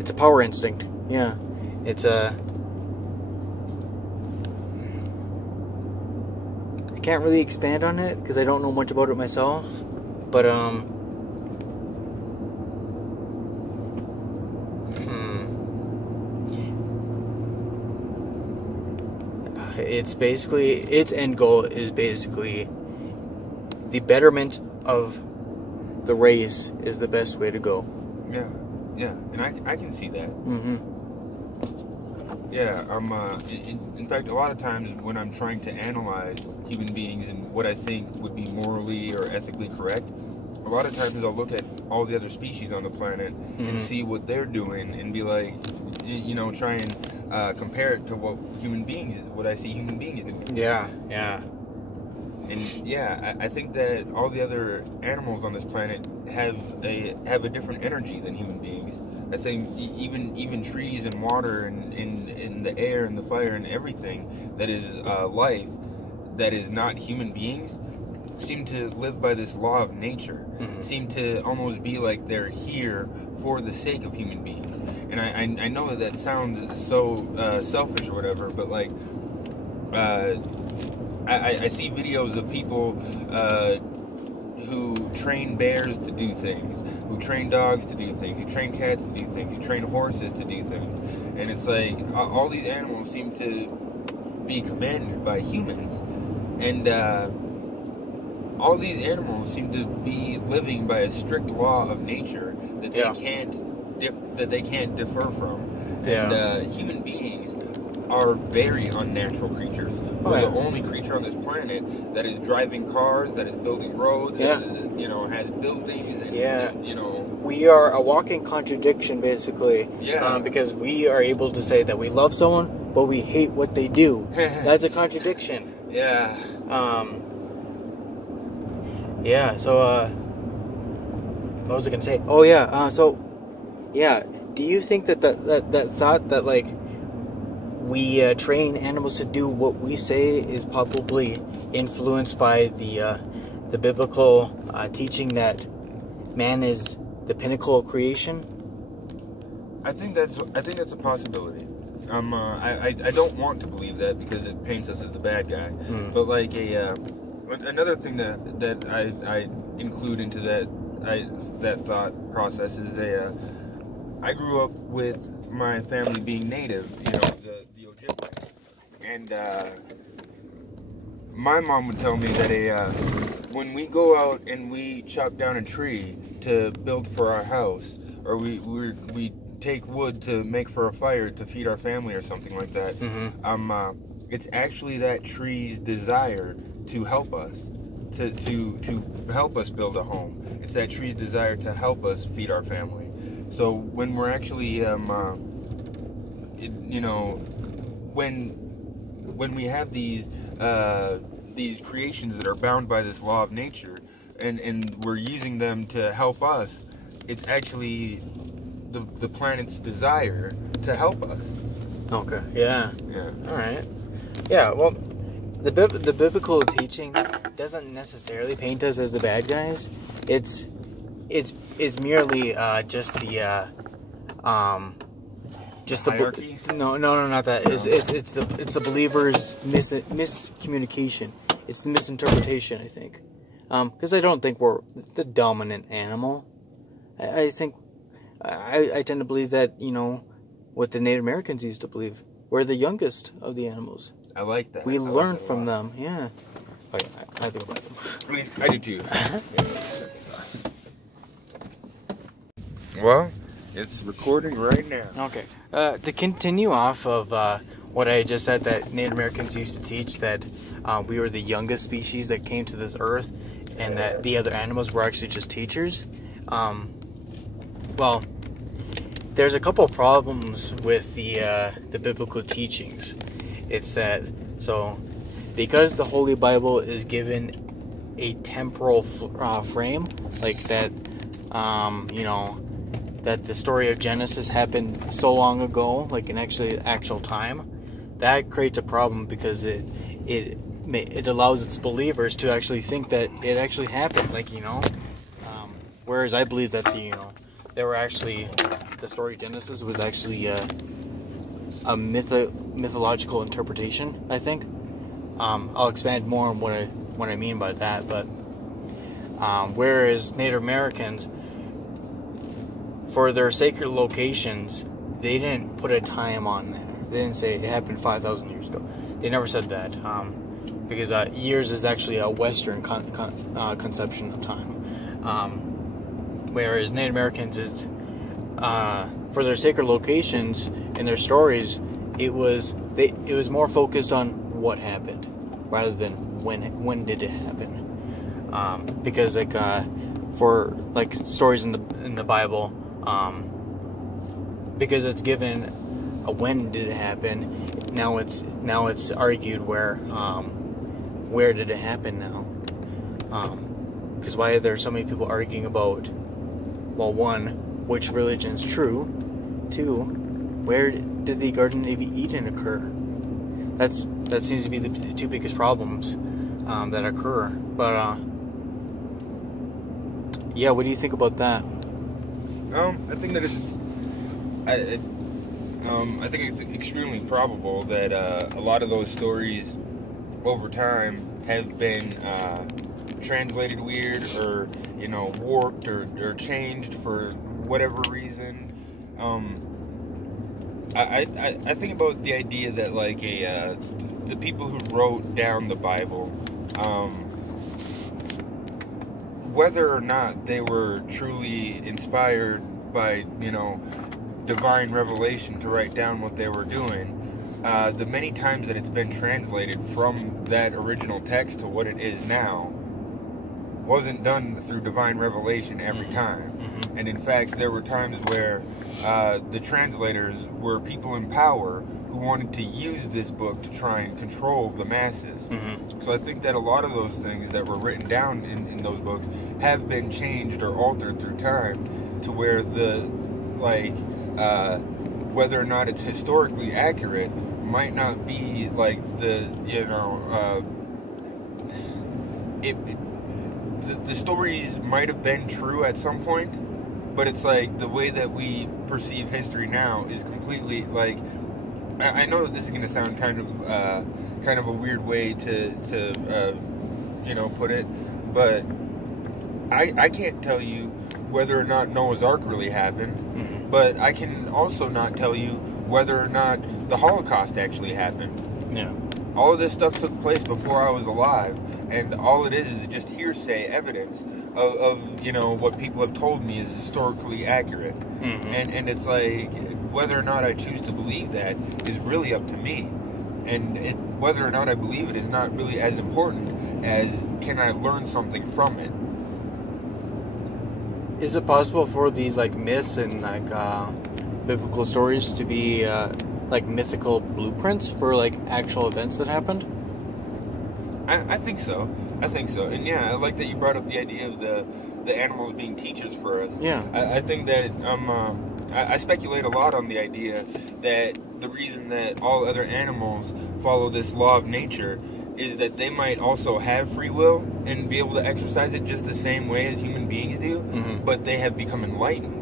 it's a power instinct. Yeah, it's I can't really expand on it because I don't know much about it myself, but it's basically, its end goal is basically the betterment of the race is the best way to go. Yeah, and I can see that. Yeah, in fact, a lot of times when I'm trying to analyze human beings and what I think would be morally or ethically correct, a lot of times I'll look at all the other species on the planet and see what they're doing and be like, try and compare it to what I see human beings doing. Yeah. And yeah, I think that all the other animals on this planet have a different energy than human beings. I think even trees and water and the air and the fire and everything that is life that is not human beings seem to live by this law of nature. Seem to almost be like they're here for the sake of human beings. And I know that sounds so selfish or whatever, but I see videos of people who train bears to do things, who train dogs to do things, who train cats to do things, who train horses to do things. And it's like all these animals seem to be commanded by humans. And all these animals seem to be living by a strict law of nature that they can't differ from. And human beings are very unnatural creatures. We're the only creature on this planet that is driving cars, that is building roads, that is, you know, has buildings, and you know, we are a walking contradiction, basically. Yeah. Because we are able to say that we love someone, but we hate what they do. That's a contradiction. Yeah. Yeah. So, what was I gonna say? Oh yeah. Do you think that thought that like we train animals to do what we say is probably influenced by the biblical teaching that man is the pinnacle of creation? I think that's a possibility. I don't want to believe that because it paints us as the bad guy. But like another thing that I include into that thought process is I grew up with my family being native, you know, the Ojibwe, and my mom would tell me that when we go out and we chop down a tree to build for our house, or we take wood to make for a fire to feed our family or something like that, it's actually that tree's desire to help us, to help us build a home. It's that tree's desire to help us feed our family. So when we're actually, you know, when we have these creations that are bound by this law of nature, and we're using them to help us, it's actually the planet's desire to help us. Okay. Yeah. Yeah. All right. Yeah. Well, the biblical teaching doesn't necessarily paint us as the bad guys. It's merely just the hierarchy? No, not that. It's the believer's miscommunication. It's the misinterpretation, I think. Because I don't think we're the dominant animal. I think I tend to believe that, you know, what the Native Americans used to believe. We're the youngest of the animals. I like that. We learned from them. Yeah. Okay, I have to go buy some. I do too. Well, it's recording right now. Okay. To continue off of what I just said, that Native Americans used to teach that we were the youngest species that came to this earth, and that the other animals were actually just teachers. Well, there's a couple problems with the biblical teachings. It's that, so because the Holy Bible is given a temporal frame, like that, you know, that the story of Genesis happened so long ago, like in actual time, that creates a problem because it allows its believers to actually think that it actually happened, like, you know. Whereas I believe that the story of Genesis was actually a mythological interpretation, I think. I'll expand more on what I mean by that, but whereas Native Americans, for their sacred locations, they didn't put a time on there. They didn't say it happened 5,000 years ago. They never said that, because years is actually a Western conception of time. Whereas Native Americans is, for their sacred locations and their stories, it was more focused on what happened rather than when did it happen. Because like for like stories in the Bible, because it's given a when did it happen, now it's argued where did it happen now. Because why are there so many people arguing about, well, one, which religion is true, two, where did the Garden of Eden occur? That seems to be the two biggest problems that occur. But yeah, what do you think about that? I think that I think it's extremely probable that a lot of those stories over time have been translated weird, or, you know, warped or changed for whatever reason. I think about the idea that, like, the people who wrote down the Bible, whether or not they were truly inspired by, you know, divine revelation to write down what they were doing, the many times that it's been translated from that original text to what it is now wasn't done through divine revelation every time. And in fact, there were times where the translators were people in power who wanted to use this book to try and control the masses. So I think that a lot of those things that were written down in those books have been changed or altered through time to where whether or not it's historically accurate might not be like the stories might have been true at some point, but it's like the way that we perceive history now is completely like, I know that this is going to sound kind of a weird way to put it, but I can't tell you whether or not Noah's Ark really happened, but I can also not tell you whether or not the Holocaust actually happened. Yeah. All of this stuff took place before I was alive, and all it is just hearsay evidence of what people have told me is historically accurate. And it's like, whether or not I choose to believe that is really up to me. And whether or not I believe it is not really as important as can I learn something from it. Is it possible for these like myths and like biblical stories to be like mythical blueprints for like actual events that happened? I think so. And yeah, I like that you brought up the idea of the animals being teachers for us. Yeah. I think that I speculate a lot on the idea that the reason that all other animals follow this law of nature is that they might also have free will and be able to exercise it just the same way as human beings do, but they have become enlightened.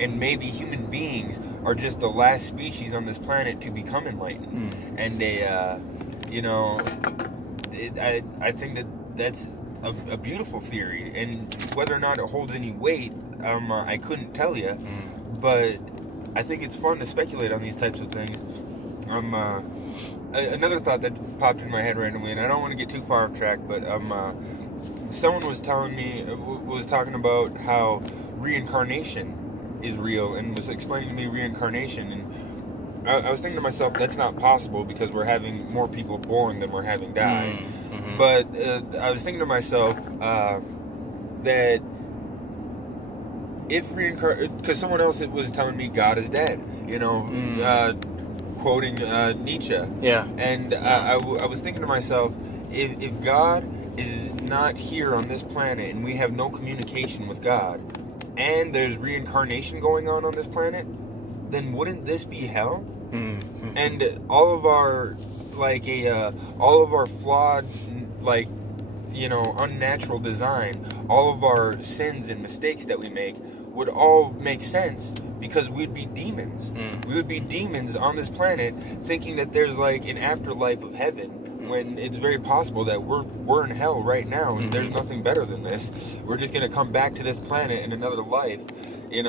And maybe human beings are just the last species on this planet to become enlightened. And they, I think that that's a beautiful theory. And whether or not it holds any weight, I couldn't tell you. But I think it's fun to speculate on these types of things. Another thought that popped in my head randomly, and I don't want to get too far off track, but someone was talking about how reincarnation is real, and was explaining to me reincarnation, and I was thinking to myself, that's not possible because we're having more people born than we're having died. But I was thinking to myself that if because someone else was telling me God is dead, quoting Nietzsche. Yeah. And I was thinking to myself, if God is not here on this planet and we have no communication with God, and there's reincarnation going on this planet, then wouldn't this be hell? And all of our flawed, unnatural design, all of our sins and mistakes that we make would all make sense because we'd be demons. We would be demons on this planet thinking that there's like an afterlife of heaven, when it's very possible that we're in hell right now and there's nothing better than this. We're just going to come back to this planet in another life, and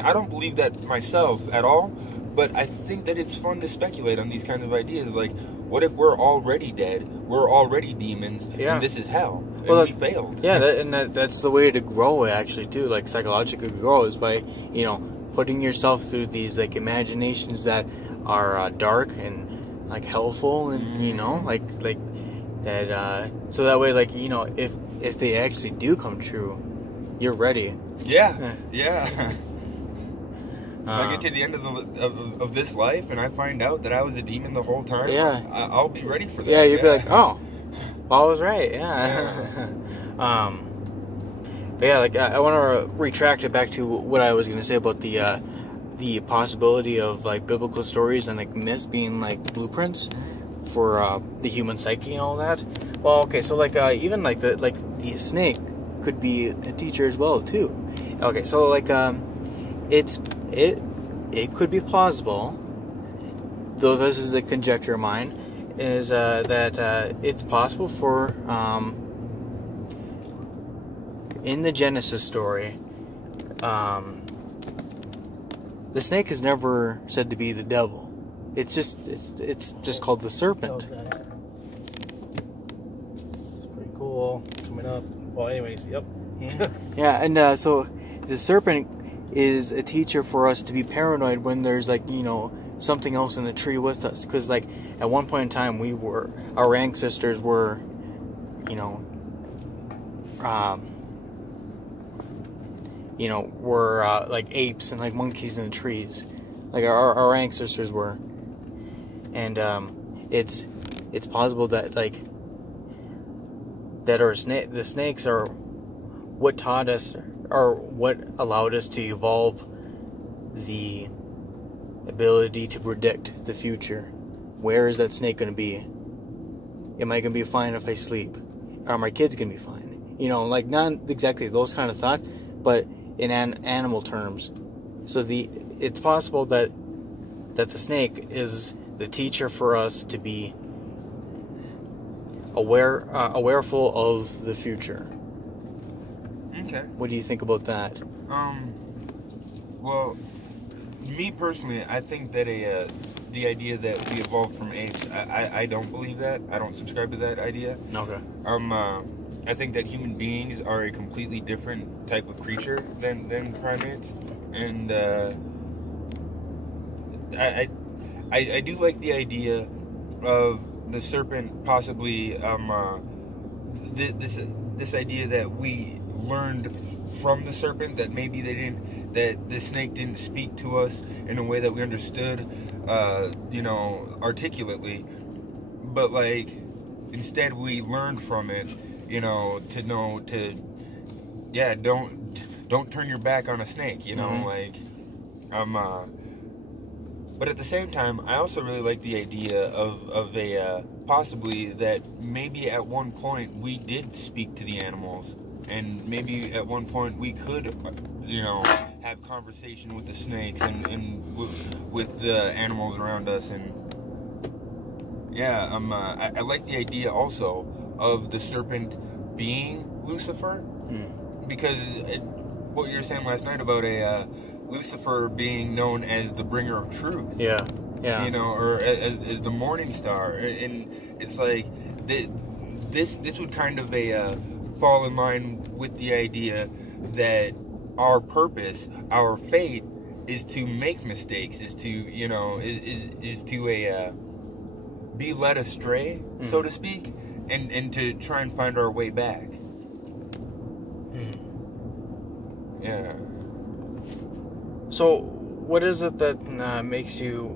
I don't believe that myself at all, but I think that it's fun to speculate on these kinds of ideas. Like, what if we're already dead, we're already demons, and this is hell, and we failed? Yeah, that's the way to grow, actually, too, like psychologically grow, is by, putting yourself through these like imaginations that are dark and like helpful, and like that, so that way, like, if they actually do come true, you're ready. Yeah. If I get to the end of this life and I find out that I was a demon the whole time, I'll be ready for that. Yeah, you'll be like, oh, well, I was right. Yeah. But yeah, like I want to retract it back to what I was going to say about the possibility of like biblical stories and like myths being like blueprints for the human psyche and all that. Well, okay, so like even like the snake could be a teacher as well too. Okay, so like it could be plausible, though this is a conjecture of mine, is that it's possible for in the Genesis story, the snake is never said to be the devil. It's just called the serpent. It's pretty cool. Coming up. Well, anyways, yep. Yeah, and so the serpent is a teacher for us to be paranoid when there's like something else in the tree with us. Because, like, at one point in time, our ancestors were, were like apes and like monkeys in the trees. Like our ancestors were. And it's possible that the snakes are what taught us, or what allowed us to evolve the ability to predict the future. Where is that snake going to be? Am I going to be fine if I sleep? Are my kids going to be fine? Like, not exactly those kind of thoughts, but in animal terms. So it's possible that the snake is the teacher for us to be awareful of the future. Okay. What do you think about that? Well, me personally, I think that the idea that we evolved from apes, I don't believe that. I don't subscribe to that idea. Okay. I think that human beings are a completely different type of creature than primates, and I do like the idea of the serpent possibly this idea that we learned from the serpent, that maybe that the snake didn't speak to us in a way that we understood, articulately, but like instead we learned from it, don't turn your back on a snake, but at the same time, I also really like the idea of a possibly that maybe at one point we did speak to the animals, and maybe at one point we could, have conversation with the snakes and with the animals around us, and I like the idea also of the serpent being Lucifer, because what you were saying last night about Lucifer being known as the bringer of truth. Yeah. Or as the morning star, and it's like this would kind of fall in line with the idea that our purpose, our fate, is to make mistakes, is to be led astray, so to speak, and to try and find our way back. Yeah. So, what is it that makes you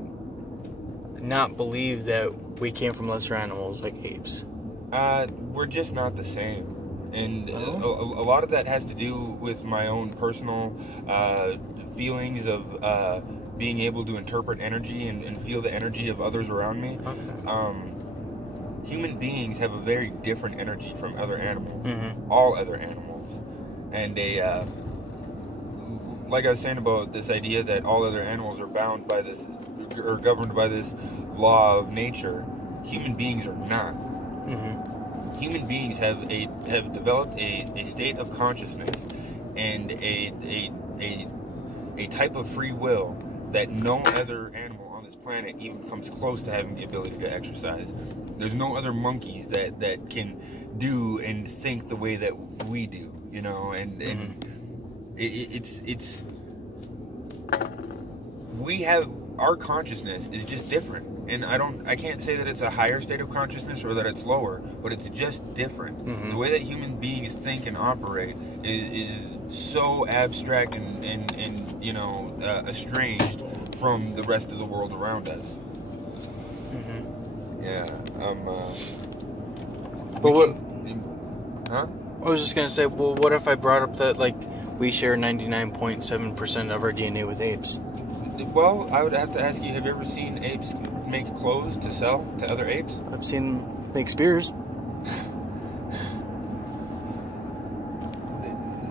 not believe that we came from lesser animals like apes? We're just not the same. And a lot of that has to do with my own personal feelings of being able to interpret energy and feel the energy of others around me. Okay. Human beings have a very different energy from other animals, Mm-hmm. all other animals. And like I was saying about this idea that all other animals are bound by this, or governed by this law of nature, human beings are not. Mm-hmm. Human beings have developed a state of consciousness and a type of free will that no other animal on this planet even comes close to having the ability to exercise. There's no other monkeys that can do and think the way that we do, it's we have, our consciousness is just different, and I can't say that it's a higher state of consciousness or that it's lower, but it's just different. Mm-hmm. The way that human beings think and operate is so abstract and estranged from the rest of the world around us. Mm-hmm. Yeah. But what? Huh? I was just gonna say, well, what if I brought up that we share 99.7% of our DNA with apes? Well, I would have to ask you, have you ever seen apes make clothes to sell to other apes? I've seen them make spears.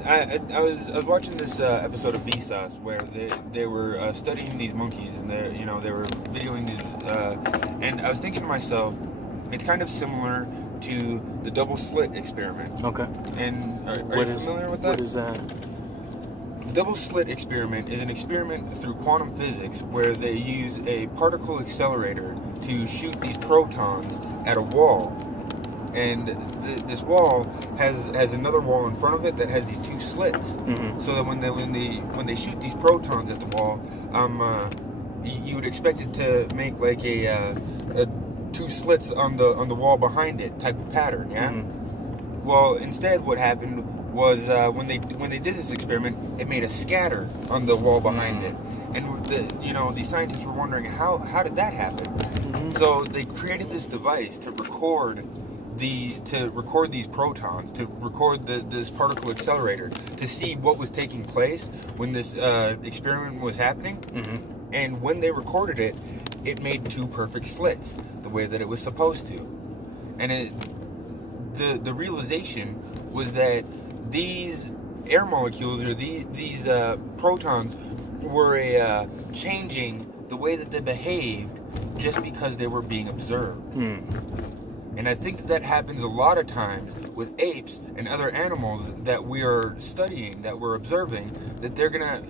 I was watching this episode of Vsauce where they were studying these monkeys, and they were videoing these, and I was thinking to myself, it's kind of similar to the double slit experiment. Okay. And are you familiar with that? What is that? The double slit experiment is an experiment through quantum physics where they use a particle accelerator to shoot these protons at a wall, and this wall has another wall in front of it that has these two slits. Mm-hmm. So that when they shoot these protons at the wall, you would expect it to make like a 2 slits on the wall behind it type of pattern, yeah. Mm-hmm. Well, instead, what happened was when they did this experiment, it made a scatter on the wall behind it, and the scientists were wondering how did that happen. Mm-hmm. So they created this device to record these protons, to record this particle accelerator, to see what was taking place when this experiment was happening. Mm-hmm. And when they recorded it, it made 2 perfect slits, the way that it was supposed to. And the realization was that these air molecules, or these protons, were changing the way that they behaved just because they were being observed. And I think that happens a lot of times with apes and other animals that we are studying, that we're observing, that they're gonna...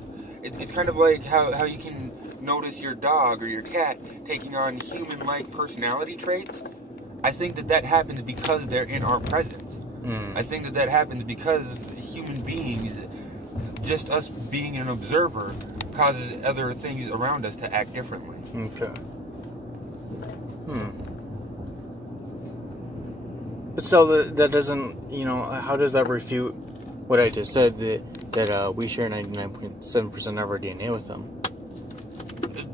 It's kind of like how you can notice your dog or your cat taking on human-like personality traits. I think that happens because they're in our presence. I think that happens because human beings, just us being an observer, causes other things around us to act differently. Okay. But still, that doesn't, how does that refute what I just said, that we share 99.7% of our DNA with them?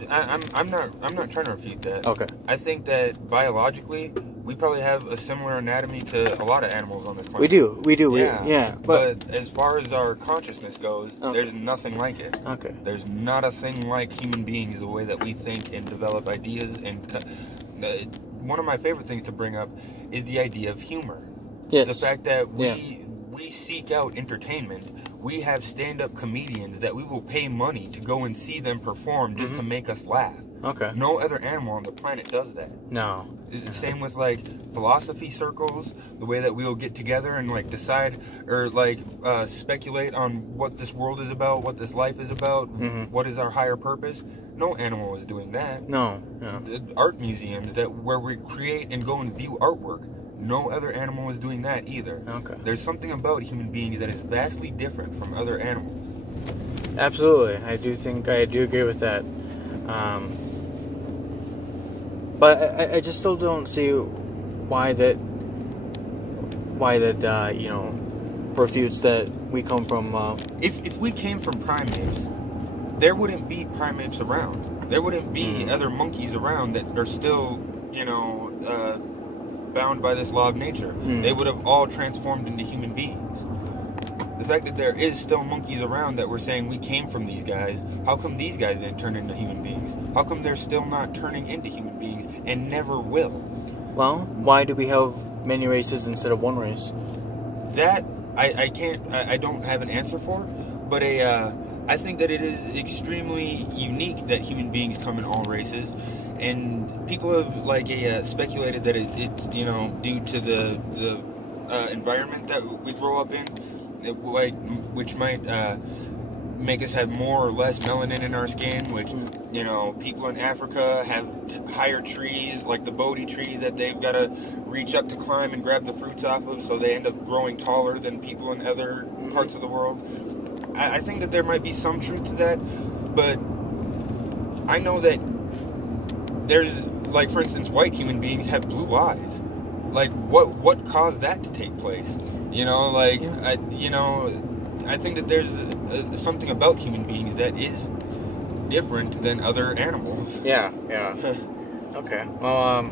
I'm not trying to refute that. Okay. I think that biologically, we probably have a similar anatomy to a lot of animals on this planet. We do. Yeah. But as far as our consciousness goes, there's nothing like it. Okay. There's not a thing like human beings, the way that we think and develop ideas. And one of my favorite things to bring up is the idea of humor. Yes. The fact that we seek out entertainment. We have stand-up comedians that we will pay money to go and see them perform just to make us laugh. Okay. No other animal on the planet does that. No. It's the same with like philosophy circles, the way that we'll get together and like decide or like speculate on what this world is about, what this life is about, what is our higher purpose. No animal is doing that. No. Art museums where we create and go and view artwork. No other animal is doing that either. Okay. There's something about human beings that is vastly different from other animals. Absolutely. I do agree with that. But I just still don't see why that refutes that we come from... If we came from primates, there wouldn't be primates around. There wouldn't be other monkeys around that are still, bound by this law of nature. They would have all transformed into human beings. The fact that there is still monkeys around that we're saying we came from these guys, how come these guys didn't turn into human beings? How come they're still not turning into human beings and never will? Well, why do we have many races instead of one race? That I don't have an answer for, but I think that it is extremely unique that human beings come in all races. And people have speculated that it's due to the environment that we grow up in, which might make us have more or less melanin in our skin. Which people in Africa have higher trees, like the Bodhi tree, that they've got to reach up to climb and grab the fruits off of, so they end up growing taller than people in other parts of the world. I think that there might be some truth to that, but I know that there's, for instance, white human beings have blue eyes. What caused that to take place? I think that there's something about human beings that is different than other animals. Yeah. Okay. Well,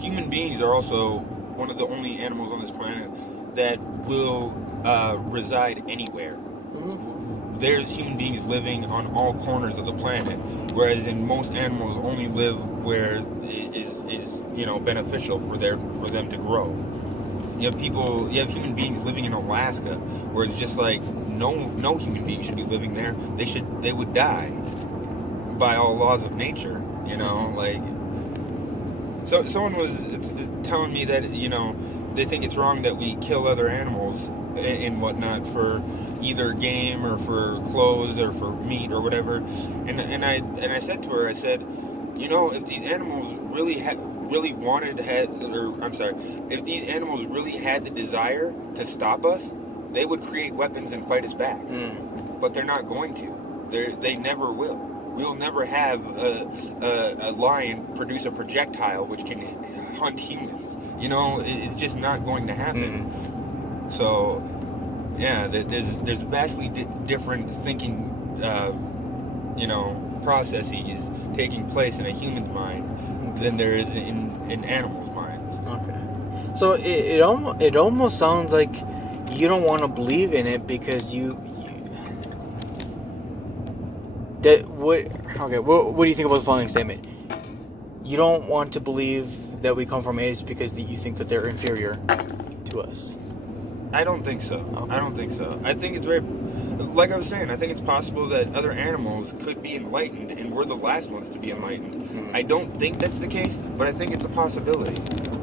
Human beings are also one of the only animals on this planet that will reside anywhere. There's human beings living on all corners of the planet, whereas in most animals only live where it is beneficial for them to grow. You have human beings living in Alaska, where it's just like no human being should be living there. They would die by all laws of nature. So someone was telling me that they think it's wrong that we kill other animals and whatnot for either game or for clothes or for meat or whatever. And I said to her, if these animals really really if these animals really had the desire to stop us, they would create weapons and fight us back. But they're not going to. They never will. We'll never have a lion produce a projectile which can hunt humans. You know, it's just not going to happen. So, yeah, there's vastly different thinking, processes taking place in a human's mind than there is in animals' minds. Okay. So it almost sounds like you don't want to believe in it because what do you think about the following statement? You don't want to believe that we come from apes because you think that they're inferior to us. I don't think so. Okay. I don't think so. I think it's very, like I was saying, I think it's possible that other animals could be enlightened and we're the last ones to be enlightened. I don't think that's the case, but I think it's a possibility.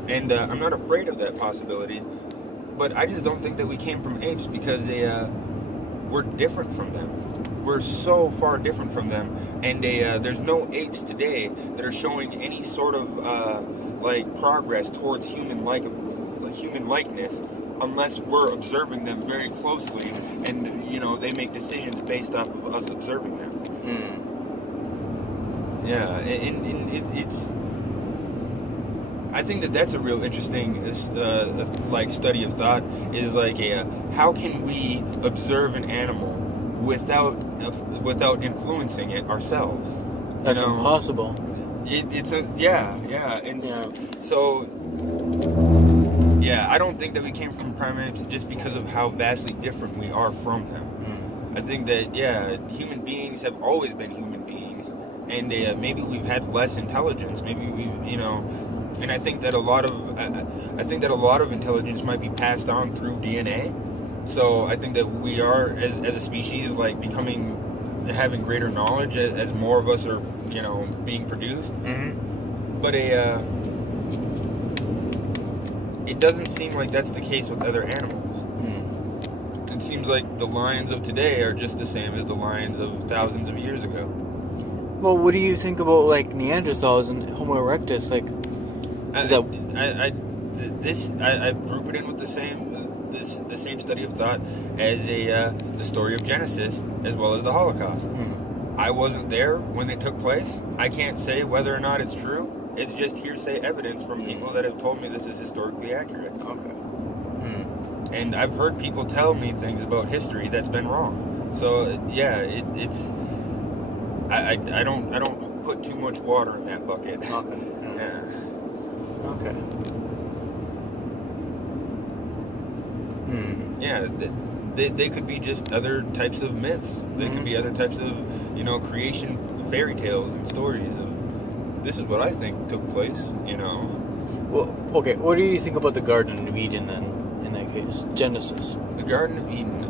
And I'm not afraid of that possibility, but I just don't think that we came from apes because we're different from them. We're so far different from them, and there's no apes today that are showing any sort of progress towards human likeness, unless we're observing them very closely, and they make decisions based off of us observing them. Yeah, and it's. I think that's a real interesting study of thought. Is how can we observe an animal without influencing it ourselves? That's impossible. So I don't think that we came from primates just because of how vastly different we are from them. I think that human beings have always been human beings, and maybe we've had less intelligence. Maybe we've and I think that a lot of intelligence might be passed on through DNA. So I think that we are, as a species, having greater knowledge as more of us are, being produced. But it doesn't seem like that's the case with other animals. It seems like the lions of today are just the same as the lions of thousands of years ago. Well, what do you think about Neanderthals and Homo erectus? I group it in with the same study of thought as the story of Genesis as well as the Holocaust. I wasn't there when it took place. I can't say whether or not it's true. It's just hearsay evidence from people that have told me this is historically accurate. Okay. And I've heard people tell me things about history that's been wrong. So it's. I don't put too much water in that bucket. Okay. Yeah. Okay. Yeah, they could be just other types of myths. They could be other types of, creation fairy tales and stories of this is what I think took place, Well, okay, what do you think about the Garden of Eden then, in that case? Genesis. The Garden of Eden,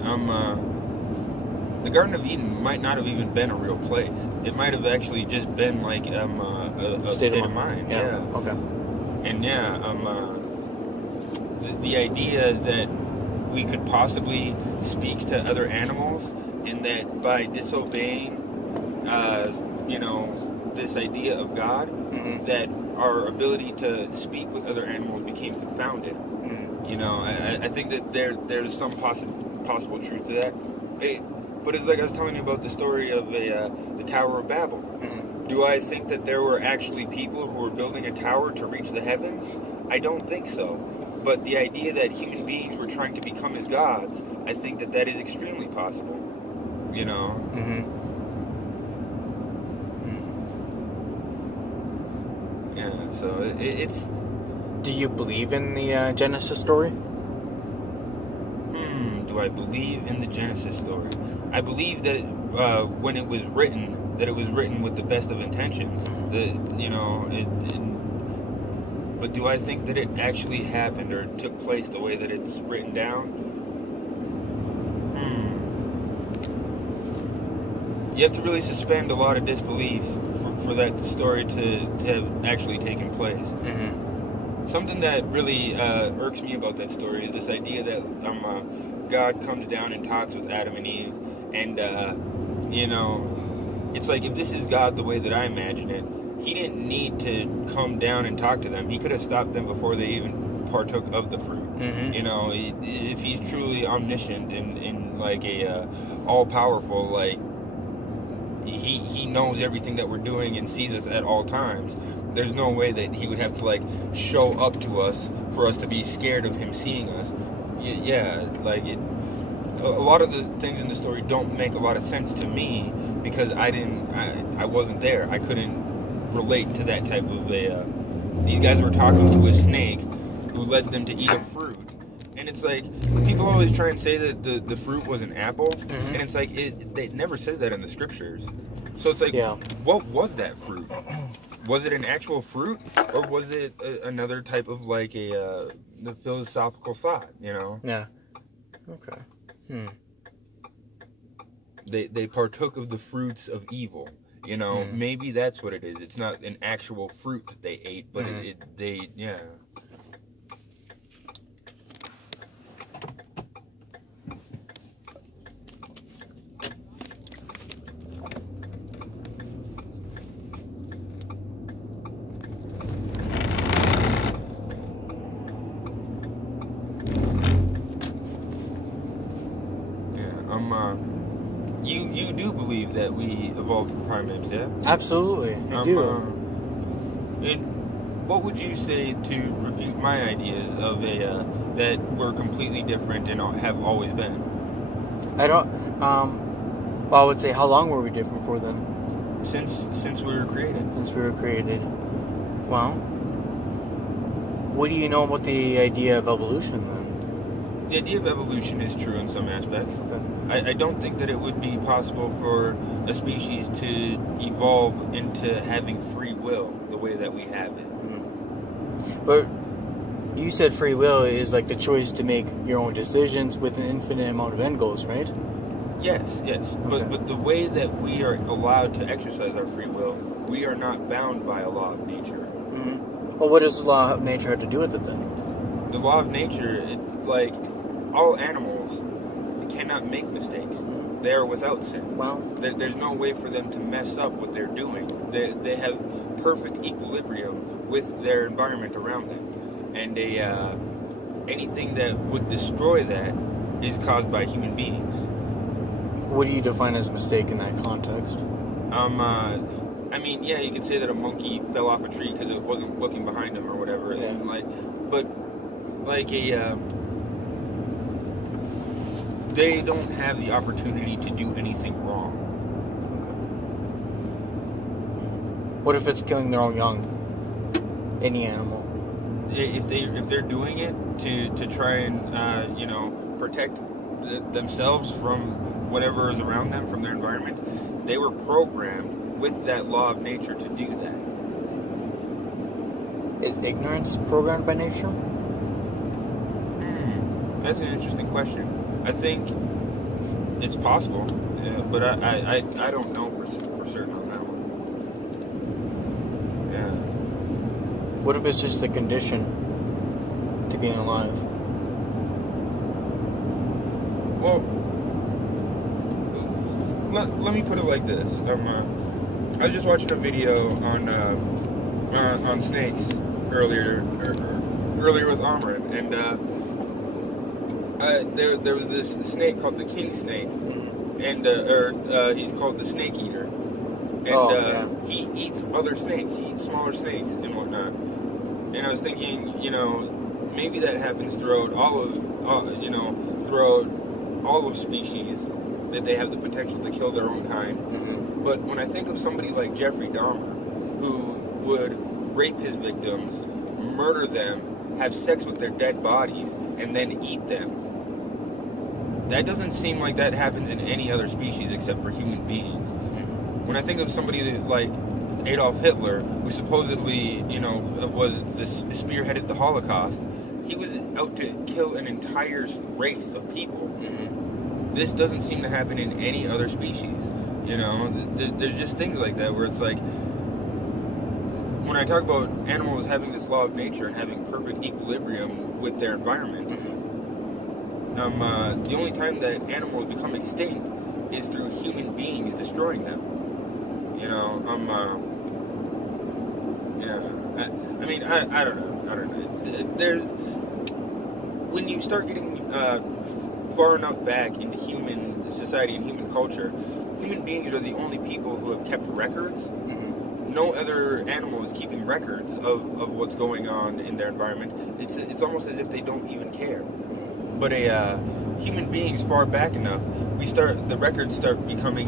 the Garden of Eden might not have even been a real place. It might have actually just been a state of mind. Yeah. Okay. And the idea that we could possibly speak to other animals, and that by disobeying, this idea of God, that our ability to speak with other animals became confounded. I think that there's some possible truth to that. But it's like I was telling you about the story of the Tower of Babel. Do I think that there were actually people who were building a tower to reach the heavens? I don't think so. But the idea that human beings were trying to become as gods, I think that is extremely possible. Yeah, so it's... Do you believe in the Genesis story? Do I believe in the Genesis story? I believe that when it was written, that it was written with the best of intentions. But do I think that it actually happened or took place the way that it's written down? You have to really suspend a lot of disbelief for that story to have actually taken place. Something that really irks me about that story is this idea that God comes down and talks with Adam and Eve, and it's like, if this is God the way that I imagine it, he didn't need to come down and talk to them. He could have stopped them before they even partook of the fruit. Mm-hmm. You know, if he's truly omniscient and like a all-powerful, like he knows everything that we're doing and sees us at all times, there's no way that he would have to like show up to us for us to be scared of him seeing us. Yeah, like a lot of the things in the story don't make a lot of sense to me because I wasn't there. I couldn't relate to that type of a. These guys were talking to a snake who led them to eat a fruit, and it's like people always try and say that the fruit was an apple, Mm-hmm. and it's like it never says that in the scriptures. So it's like, Yeah. What was that fruit? Was it an actual fruit, or was it another type of like the philosophical thought? You know? Yeah. Okay. They partook of the fruits of evil. You know, maybe that's what it is. It's not an actual fruit that they ate, but yeah. You do believe that we evolved from primates, yeah? Absolutely, I do. And what would you say to refute my ideas of that we're completely different and have always been? I don't. Well, I would say, how long were we different for then? Since we were created. Since we were created. Well, what do you know about the idea of evolution then? The idea of evolution is true in some aspects. Okay. I don't think that it would be possible for a species to evolve into having free will the way that we have it. But you said free will is like the choice to make your own decisions with an infinite amount of end goals, right? Yes. Okay. But the way that we are allowed to exercise our free will, we are not bound by a law of nature. Mm-hmm. Well, what does the law of nature have to do with it then? The law of nature, like all animals, cannot make mistakes. They are without sin. Well, There's no way for them to mess up what they're doing. They have perfect equilibrium with their environment around them, and anything that would destroy that is caused by human beings. what do you define as a mistake in that context? I mean, yeah, you could say that a monkey fell off a tree because it wasn't looking behind him or whatever. Yeah. And they don't have the opportunity to do anything wrong. Okay. What if it's killing their own young? Any animal? If they're doing it to try and protect themselves from whatever is around them, from their environment, they were programmed with that law of nature to do that. Is ignorance programmed by nature? That's an interesting question. I think it's possible, but I don't know for certain on that one. Yeah. What if it's just a condition to being alive? Well, let me put it like this. I was just watching a video on snakes earlier with Amrin, and there was this snake called the king snake, and he's called the snake eater, and he eats other snakes. He eats smaller snakes and whatnot. And I was thinking, maybe that happens throughout all of species, that they have the potential to kill their own kind. Mm-hmm. But when I think of somebody like Jeffrey Dahmer, who would rape his victims, murder them, have sex with their dead bodies, and then eat them, that doesn't seem like that happens in any other species except for human beings. Mm-hmm. When I think of somebody like Adolf Hitler, who supposedly, spearheaded the Holocaust, he was out to kill an entire race of people. Mm-hmm. This doesn't seem to happen in any other species. There's just things like that where it's like, when I talk about animals having this law of nature and having perfect equilibrium with their environment, the only time that animals become extinct is through human beings destroying them. Yeah. I mean, I don't know. When you start getting far enough back into human society and human culture, human beings are the only people who have kept records. Mm-hmm. No other animal is keeping records of what's going on in their environment. It's almost as if they don't even care. But human beings far back enough, the records start becoming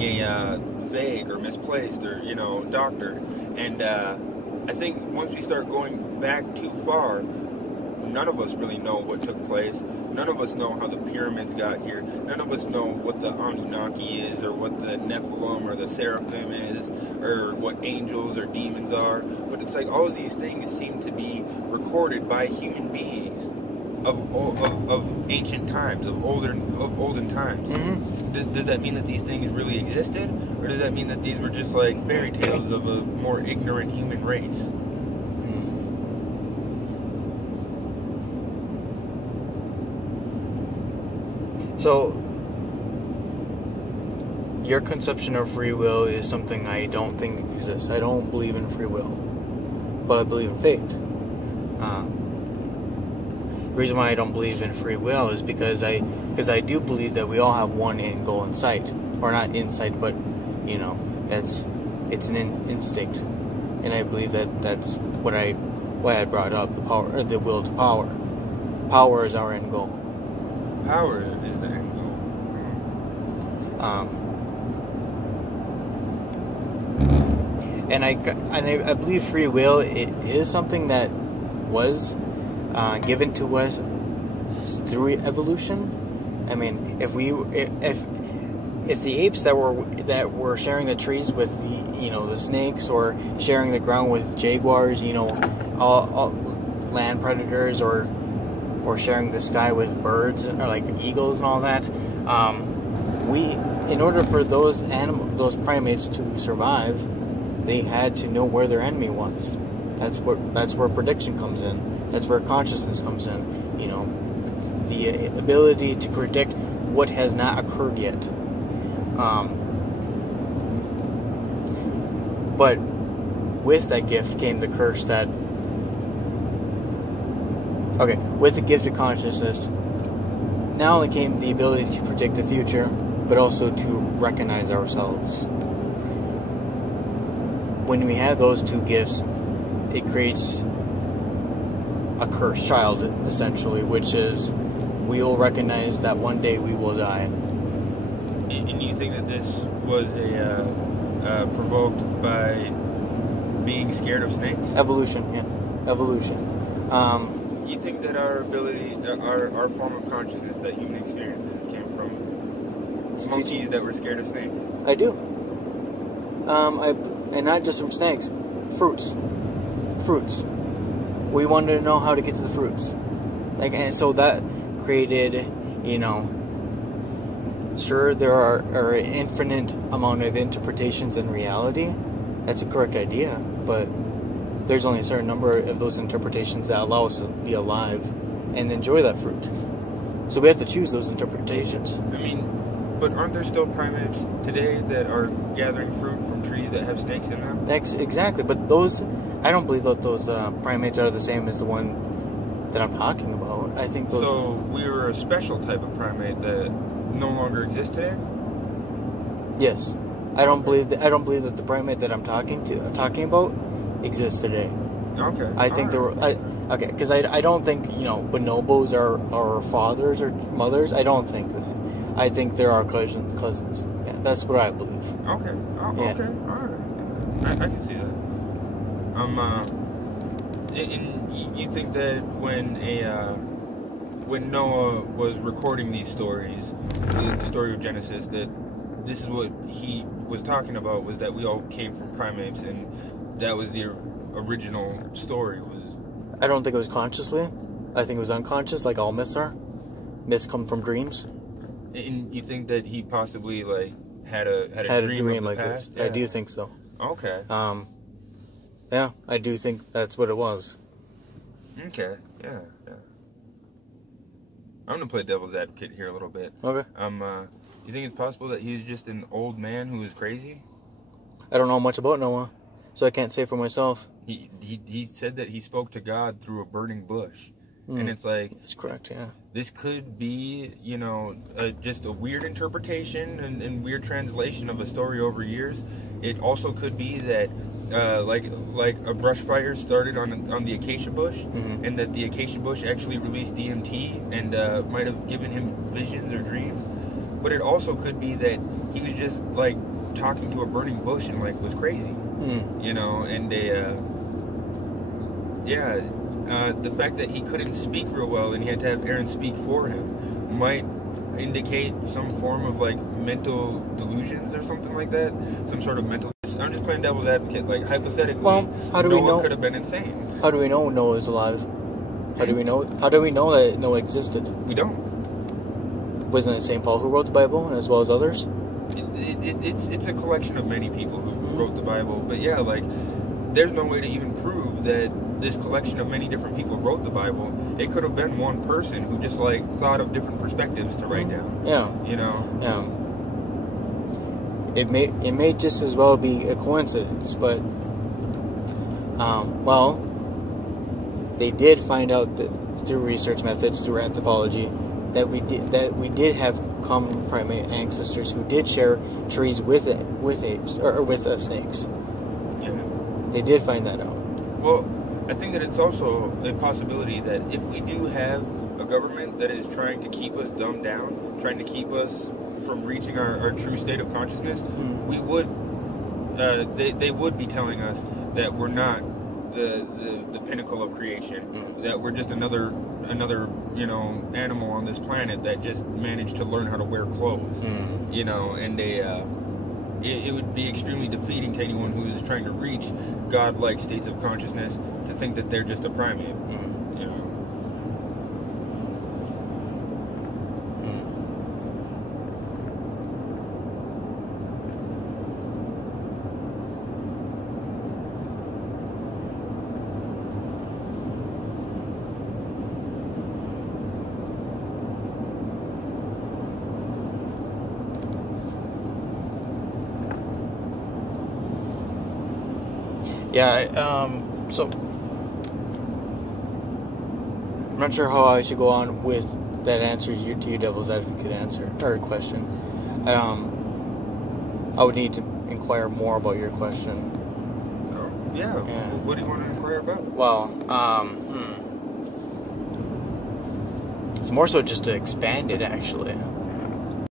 vague or misplaced or doctored. And I think once we start going back too far, none of us really know what took place. None of us know how the pyramids got here. None of us know what the Anunnaki is, or what the Nephilim or the Seraphim is, or what angels or demons are. But it's like all of these things seem to be recorded by human beings of ancient times, of olden times. Mm-hmm. Does that mean that these things really existed, or does that mean that these were just like fairy tales of a more ignorant human race? So, your conception of free will is something I don't think exists. I don't believe in free will, but I believe in fate. The reason why I don't believe in free will is because I do believe that we all have one end goal in sight, or not in sight, but it's an instinct, and I believe that that's why I brought up the will to power. Power is our end goal. Power is the end goal. And I believe free will is something that was given to us through evolution. I mean, if the apes that were sharing the trees with the snakes, or sharing the ground with jaguars, all land predators, or sharing the sky with birds, or like eagles and all that, in order for those primates to survive, they had to know where their enemy was. That's where prediction comes in. That's where consciousness comes in. The ability to predict what has not occurred yet. But with that gift came the curse that. Okay, with the gift of consciousness, not only came the ability to predict the future, but also to recognize ourselves. When we have those two gifts, it creates a cursed child, essentially, which is we will recognize that one day we will die. And you think that this was provoked by being scared of snakes? Evolution, yeah. Evolution. You think that our ability, our form of consciousness that human experiences came from monkeys that were scared of snakes? I do. And not just from snakes. Fruits. We wanted to know how to get to the fruits. And so that created, sure, there are an infinite amount of interpretations in reality. That's a correct idea, but there's only a certain number of those interpretations that allow us to be alive and enjoy that fruit. So we have to choose those interpretations. I mean, but aren't there still primates today that are gathering fruit from trees that have snakes in them? Exactly, but I don't believe that those primates are the same as the one that I'm talking about. I think those... So we were a special type of primate that no longer exists today? Yes. I don't believe that the primate that I'm talking about exists today. Okay. I think because I don't think bonobos are fathers or mothers. I don't think that. I think there are cousins. Yeah, that's what I believe. Okay. Oh, yeah. Okay. All right. Yeah. I can see that. And you think that when Noah was recording these stories, the story of Genesis, that this is what he was talking about, was that we all came from primates, and that was the original story. I don't think it was consciously. I think it was unconscious, like all myths are. Myths come from dreams. And you think that he possibly had a dream like past? this? Yeah. I do think so. Okay. Yeah, I do think that's what it was. Okay. Yeah. I'm gonna play devil's advocate here a little bit. Okay. You think it's possible that he was just an old man who was crazy? I don't know much about Noah, so I can't say for myself. He said that he spoke to God through a burning bush. And it's like... That's correct, yeah. This could be, you know, just a weird interpretation and weird translation of a story over years. It also could be that, like a brush fire started on the acacia bush, and that the acacia bush actually released DMT and might have given him visions or dreams. But it also could be that he was just like talking to a burning bush and like was crazy, you know. And the fact that he couldn't speak real well and he had to have Aaron speak for him might indicate some form of like mental delusions or something like that. Some sort of mental... I'm just playing devil's advocate. Like, hypothetically, how do we know? Noah could have been insane. How do we know Noah is alive? How do we know that Noah existed? We don't. Wasn't it St. Paul who wrote the Bible as well as others? It's a collection of many people who wrote the Bible. But yeah, like, there's no way to even prove that this collection of many different people wrote the Bible. It could have been one person who just like thought of different perspectives to write down. Yeah. You know? Yeah. It may just as well be a coincidence, but well, they did find out that through research methods, through anthropology, that we did have common primate ancestors who did share trees with apes or with snakes. Yeah. They did find that out. Well, I think that it's also a possibility that if we do have a government that is trying to keep us dumbed down, trying to keep us from reaching our true state of consciousness, we would they would be telling us that we're not the pinnacle of creation, that we're just another you know animal on this planet that just managed to learn how to wear clothes, you know, and it would be extremely defeating to anyone who is trying to reach godlike states of consciousness to think that they're just a primate, you know. Yeah, so I'm not sure how I should go on with that answer to your devil's advocate answer or question. I would need to inquire more about your question. Oh, yeah. What do you want to inquire about? Well, it's more so just to expand it, actually.